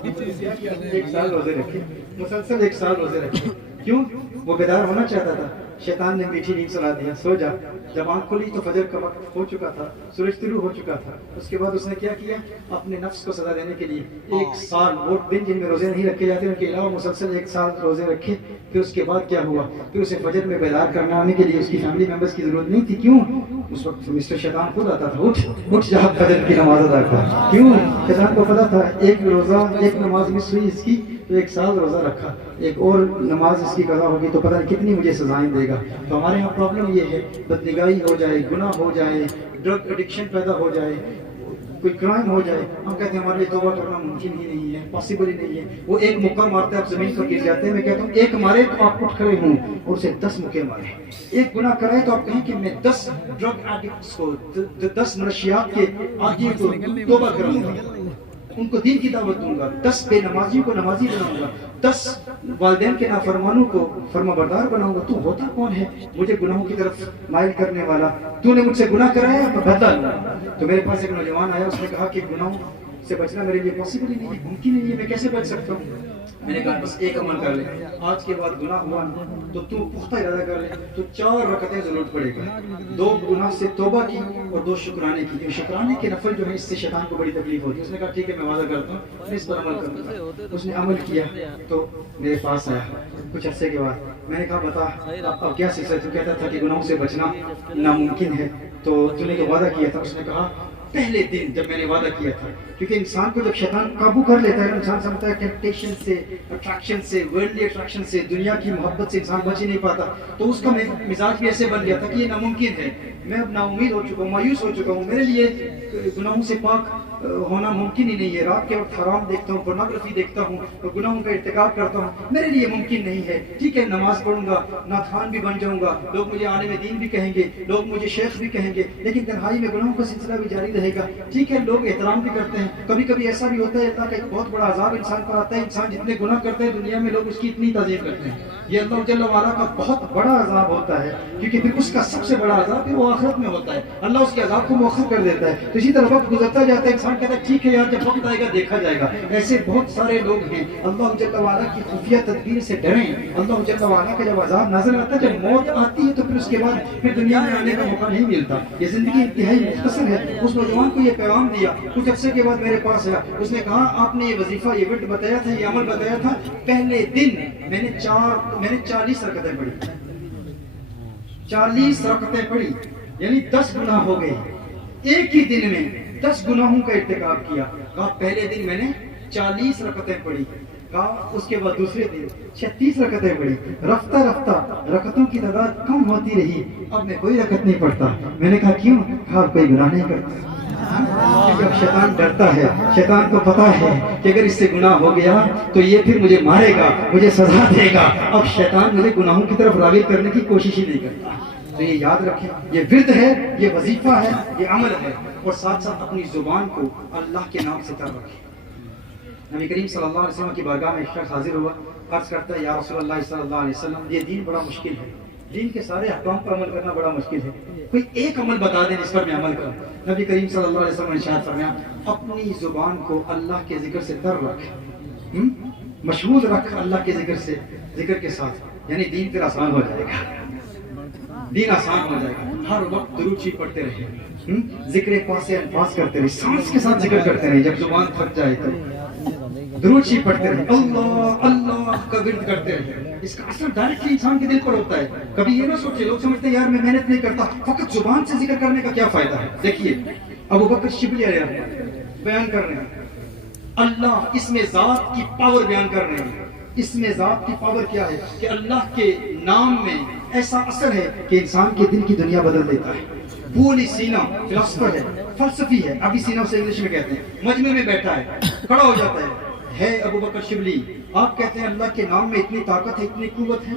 1 साल रोजे रखे, मुसलसल 1 साल रोजे रखे। क्यों? वो बेदार होना चाहता था। शैतान ने मीठी नींद सुला दिया, सो जा। जब आंख खुली तो फजर का वक्त हो चुका था, सूरज तुलू हो चुका था। उसके बाद उसने क्या किया, अपने नफ्स को सजा देने के लिए 1 साल, वो दिन जिनमें रोजे नहीं रखे जाते उनके अलावा मुसलसल 1 साल रोजे रखे। फिर उसके बाद क्या हुआ, फिर उसे फजर में बेदार करने के लिए उसकी फैमिली मेंबर्स की जरूरत नहीं थी। क्यों? उस वक्त मिस्टर शैतान खुद आता था, उठ जा फजर की नमाज अदा कर। क्यों? शैतान को पता था एक रोजा, एक नमाज मिस हुई इसकी तो 1 साल रोजा रखा, एक और नमाज इसकी कज़ा होगी तो पता नहीं कितनी मुझे सजाएं देगा। तो हमारे यहाँ प्रॉब्लम ये है, बदनिगाही हो जाए, गुनाह हो जाए, ड्रग एडिक्शन पैदा हो जाए, कोई क्राइम हो जाए, हम कहते हैं हमारे लिए तौबा करना मुमकिन ही नहीं है, पॉसिबल ही नहीं है। वो एक मुक्का मारते हैं आप जमीन पर गिर जाते हैं। मैं कहता हूँ एक मारे तो आप उठ खड़े हों और उसे 10 मुक्के मारे। एक गुनाह कराए तो आप कहें कि मैं 10 ड्रग एडिक्ट्स को, 10 नशियात के आदि को तौबा कराऊंगा, उनको दीन की दावत दूंगा, 10 बेनमाजियों को नमाजी बनाऊंगा, 10 वालिदैन के नाफरमानों को फरमाबरदार बनाऊंगा। तू होता कौन है मुझे गुनाहों की तरफ माइल करने वाला? तूने मुझसे गुनाह कराया तो बदला। तो मेरे पास एक नौजवान आया, उसने कहा कि गुनाहों से बचना मेरे लिए पॉसिबल ही नहीं है, मुमकिन नहीं है, मैं कैसे बच सकता हूँ? मैंने कहा बस एक अमल कर ले, आज के बाद गुनाह हुआ तो तू पुख्ता इरादा कर ले, तो 4 रकतें जरूरत पड़ेगा, 2 गुनाह से तौबा की और 2 शुक्राने की। शुक्राने के नफल जो है इससे शैतान को बड़ी तकलीफ होती है। उसने कहा ठीक है मैं वादा करता हूँ, मैं इस पर अमल करूँगा। उसने अमल किया तो मेरे पास आया कुछ अरसे के बाद। मैंने कहा बता अब क्या सिलसिला? तू कहता था कि गुनाहों से बचना नामुमकिन है, तो तूने तो वादा किया था। उसने कहा पहले दिन जब मैंने वादा किया था, क्योंकि इंसान को जब शैतान काबू कर लेता है, इंसान समझता है टेम्पटेशन से, अट्रैक्शन से, वर्ल्डली अट्रैक्शन से, दुनिया की मोहब्बत से इंसान बच ही नहीं पाता। तो उसका मिजाज भी ऐसे बन गया था कि ये नामुमकिन है, मैं अब नाउमीद हो चुका हूँ, मायूस हो चुका हूँ, मेरे लिए गुनाहों से पाक होना मुमकिन ही नहीं है। रात के वक्त हराम देखता हूँ, पोर्नोग्राफी देखता हूँ और गुनाहों का इर्तिकाब करता हूँ, मेरे लिए मुमकिन नहीं है। ठीक है नमाज पढ़ूंगा, नाथान भी बन जाऊंगा, लोग मुझे आलिम दीन भी कहेंगे, लोग मुझे शेख भी कहेंगे, लेकिन तन्हाई में गुनाहों का सिलसिला भी जारी रहेगा। ठीक है लोग एहतराम भी करते हैं, कभी कभी ऐसा भी होता है अल्लाह का एक बहुत बड़ा अजाब इंसान पर आता है। इंसान जितने गुनाह करते हैं दुनिया में लोग उसकी इतनी ताज़ीम करते हैं, ये अल्लाह जल्ल वाला का बहुत बड़ा अजाब होता है, क्योंकि फिर उसका सबसे बड़ा अजाब फिर वो आखिरत में होता है। अल्लाह उसके अजाब को मुअख्खर कर देता है। तो इसी तरह वक्त गुजरता जाता है, इंसान कहता है ठीक है यार जब वक्त आएगा देखा जाएगा। ऐसे बहुत सारे लोग हैं। अल्लाह जल्ल वाला की खुफिया तदबीर से डरें। अल्लाह जल्ल वाला का जब अजाब नजर आता है, जब मौत आती है तो फिर उसके बाद फिर दुनिया में आने का मौका नहीं मिलता। ये जिंदगी इंतहाई मुख्तसर है। उस नौजवान को ये पैगाम दिया, कुछ अरसे के बाद मेरे पास आया, उसने कहा आपने ये वजीफा, ये विर्द बताया था, ये अमल बताया था, पहले दिन मैंने 40 रकतें पढ़ी, 40 रकतें पढ़ी, यानी 10 गुनाह हो गए। एक ही दिन में 10 गुनाहों का इर्तिकाब किया। कहा पहले दिन मैंने 40 रकतें पढ़ी, कहा उसके बाद दूसरे दिन 36 रकतें पढ़ी। रफ्ता रफ्ता रकतों की तादाद कम होती रही, अब मैं कोई रकत नहीं पढ़ता। मैंने कहा क्यों? कहा कोई गुनाह नहीं करता। کیونکہ اب شیطان ڈرتا ہے، شیطان کو پتا ہے کہ اگر اس سے گناہ ہو گیا تو یہ پھر مجھے مارے گا، مجھے سزا دے گا. اب شیطان مجھے گناہوں کی طرف راغب کرنے کی کوشش ہی نہیں کرتا. تو یہ یاد رکھیں، یہ ورد ہے، یہ وظیفہ ہے، یہ عمل ہے، اور ساتھ ساتھ اپنی زبان کو اللہ کے نام سے تر رکھیں. نبی کریم صلی اللہ علیہ وسلم کی بارگاہ میں ایک شخص حاضر ہوا، عرض کرتا ہے یا رسول اللہ صلی اللہ علیہ وسلم، یہ دین بڑا مشکل ہے، دین کے سارے احکام پر عمل کرنا بڑا مشکل ہے، کوئی ایک عمل بتا دیں جس پر میں عمل کروں. نبی کریم صلی اللہ علیہ وسلم نے ارشاد فرمایا اپنی زبان کو اللہ کے ذکر سے تر رکھ، مشغول رکھ اللہ کے ذکر سے، ذکر کے ساتھ، یعنی دین تیرا آسان ہو جائے گا، دین آسان ہو جائے گا. ہر وقت درود شریف پڑھتے رہے، ذکر پاک سے الفاظ کرتے رہے، سانس کے ساتھ ذکر کرتے رہے، جب زبان تھک جائے تو درود شریف پڑھتے رہے، اللہ اللہ کا ورد کرتے رہے. اس کا اثر ڈائریکٹلی انسان کے دل پر ہوتا ہے. کبھی یہ نہ سوچے، لوگ سمجھتے ہیں یار میں محنت نہیں کرتا، فقط زبان سے ذکر کرنے کا کیا فائدہ ہے. دیکھیے ابو بکر شبلی علیہ السلام بیان کر رہے ہیں اللہ، اس میں ذات کی پاور بیان کر رہے ہیں. اس میں ذات کی پاور کیا ہے کہ اللہ کے نام میں ایسا اثر ہے کہ انسان کے دل کی دنیا بدل دیتا ہے. پولی سینا فلسفر ہے، فلسفی ہے، ابھی سینا سے انگلش میں کہتے ہیں، مجمع میں بیٹھا ہے، کھڑا ہو جاتا ہے ابو بکر شبلی. آپ کہتے ہیں اللہ کے نام میں اتنی طاقت ہے، اتنی قوت ہے.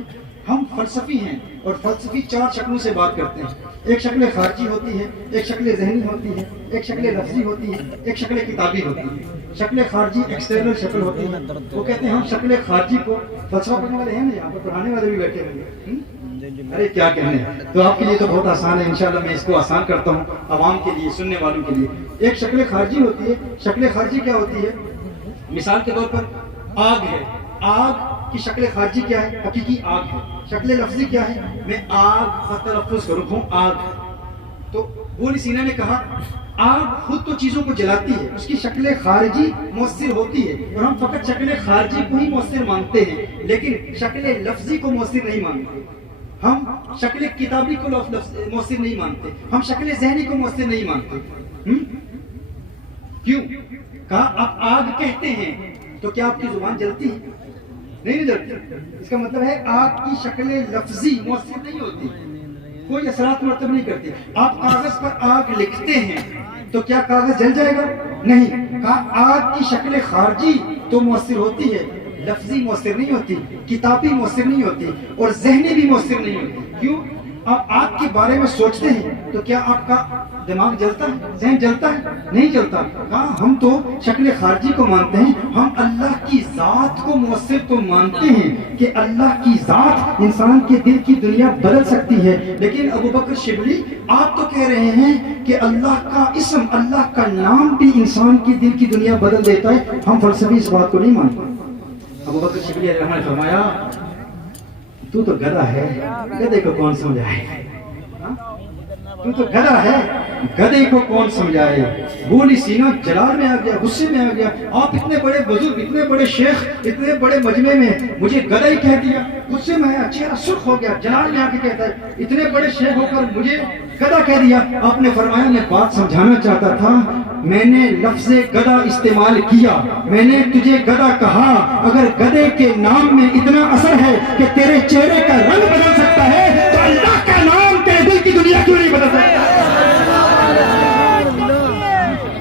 ہم فلسفی ہیں، اور فلسفی 4 شکلوں سے بات کرتے ہیں. ایک شکل خارجی ہوتی ہے، ایک شکل ذہنی ہوتی ہے، ایک شکل لفظی ہوتی ہے، ایک شکل کتابی ہوتی ہے. شکل خارجی ایکسٹرنل شکل ہوتی ہے. وہ کہتے ہیں ہم شکل خارجی کو، فلسفہ پڑھنے والے ہیں نا یہاں پر، پڑھانے والے بھی بیٹھے ہوئے ہیں، ارے کیا کہنے. تو آپ کے لیے تو بہت آسان ہے، انشاءاللہ میں اس کو آسان کرتا ہوں عوام کے لیے، سننے والوں کے لیے. ایک شکل خارجی ہوتی ہے. شکل خارجی کیا ہوتی ہے؟ مثال کے طور پر آگ ہے، آگ کی شکل خارجی کیا ہے؟ حقیقی آگ ہے. شکل لفظی کیا ہے؟ میں آگ کا تلفظ کروں آگ. تو بولی سینا نے کہا آگ خود تو چیزوں کو جلاتی ہے، اس کی شکل خارجی مؤثر ہوتی ہے، اور ہم فقط شکل خارجی کو ہی مؤثر مانتے ہیں، لیکن شکل لفظی کو مؤثر نہیں مانتے. ہم شکل کتابی کو مؤثر نہیں مانتے، ہم شکل ذہنی کو مؤثر نہیں مانتے. کیوں؟ کہا آپ آگ کہتے ہیں تو کیا آپ کی زبان جلتی ہے؟ نہیں جلتی. اس کا مطلب ہے آگ کی شکل لفظی مؤثر نہیں ہوتی، کوئی اثرات مرتب نہیں کرتی. آپ کاغذ پر آگ لکھتے ہیں تو کیا کاغذ جل جائے گا؟ نہیں. کہا آگ کی شکل خارجی تو مؤثر ہوتی ہے، لفظی مؤثر نہیں ہوتی، کتابی مؤثر نہیں ہوتی، اور ذہنی بھی مؤثر نہیں ہوتی. کیوں؟ آپ آگ کے بارے میں سوچتے ہیں تو کیا آپ کا دماغ جلتا ہے، ذہن جلتا ہے؟ نہیں جلتا. کہا ہم تو شکل خارجی کو مانتے ہیں، ہم اللہ کی ذات کو مؤثر تو مانتے ہیں کہ اللہ کی ذات انسان کے دل کی دنیا بدل سکتی ہے. لیکن ابو بکر شبلی آپ تو کہہ رہے ہیں کہ اللہ کا اسم، اللہ کا نام بھی انسان کی دل کی دنیا بدل دیتا ہے. ہم فلسفی اس بات کو نہیں مانتے. ابو بکر شبلی علیہ السلام نے فرمایا تو گدھا ہے، گدھے کو کون سمجھائے؟ تو گدھا ہے، گدھے کو کون سمجھائے؟ بولی سینا جلال میں آ گیا، غصے میں آ گیا. آپ اتنے بڑے بزرگ، اتنے بڑے شیخ، اتنے بڑے مجمع میں مجھے گدھا ہی کہہ دیا. غصے میں آیا، چہرہ سرخ ہو گیا، جلال میں آ کے کہتا ہے اتنے بڑے شیخ ہو کر مجھے گدھا کہہ دیا. آپ نے فرمایا میں بات سمجھانا چاہتا تھا، میں نے لفظ گدھا استعمال کیا، میں نے تجھے گدھا کہا. اگر گدھے کے نام میں اتنا اثر ہے کہ تیرے چہرے کا رنگ بدل سکتا ہے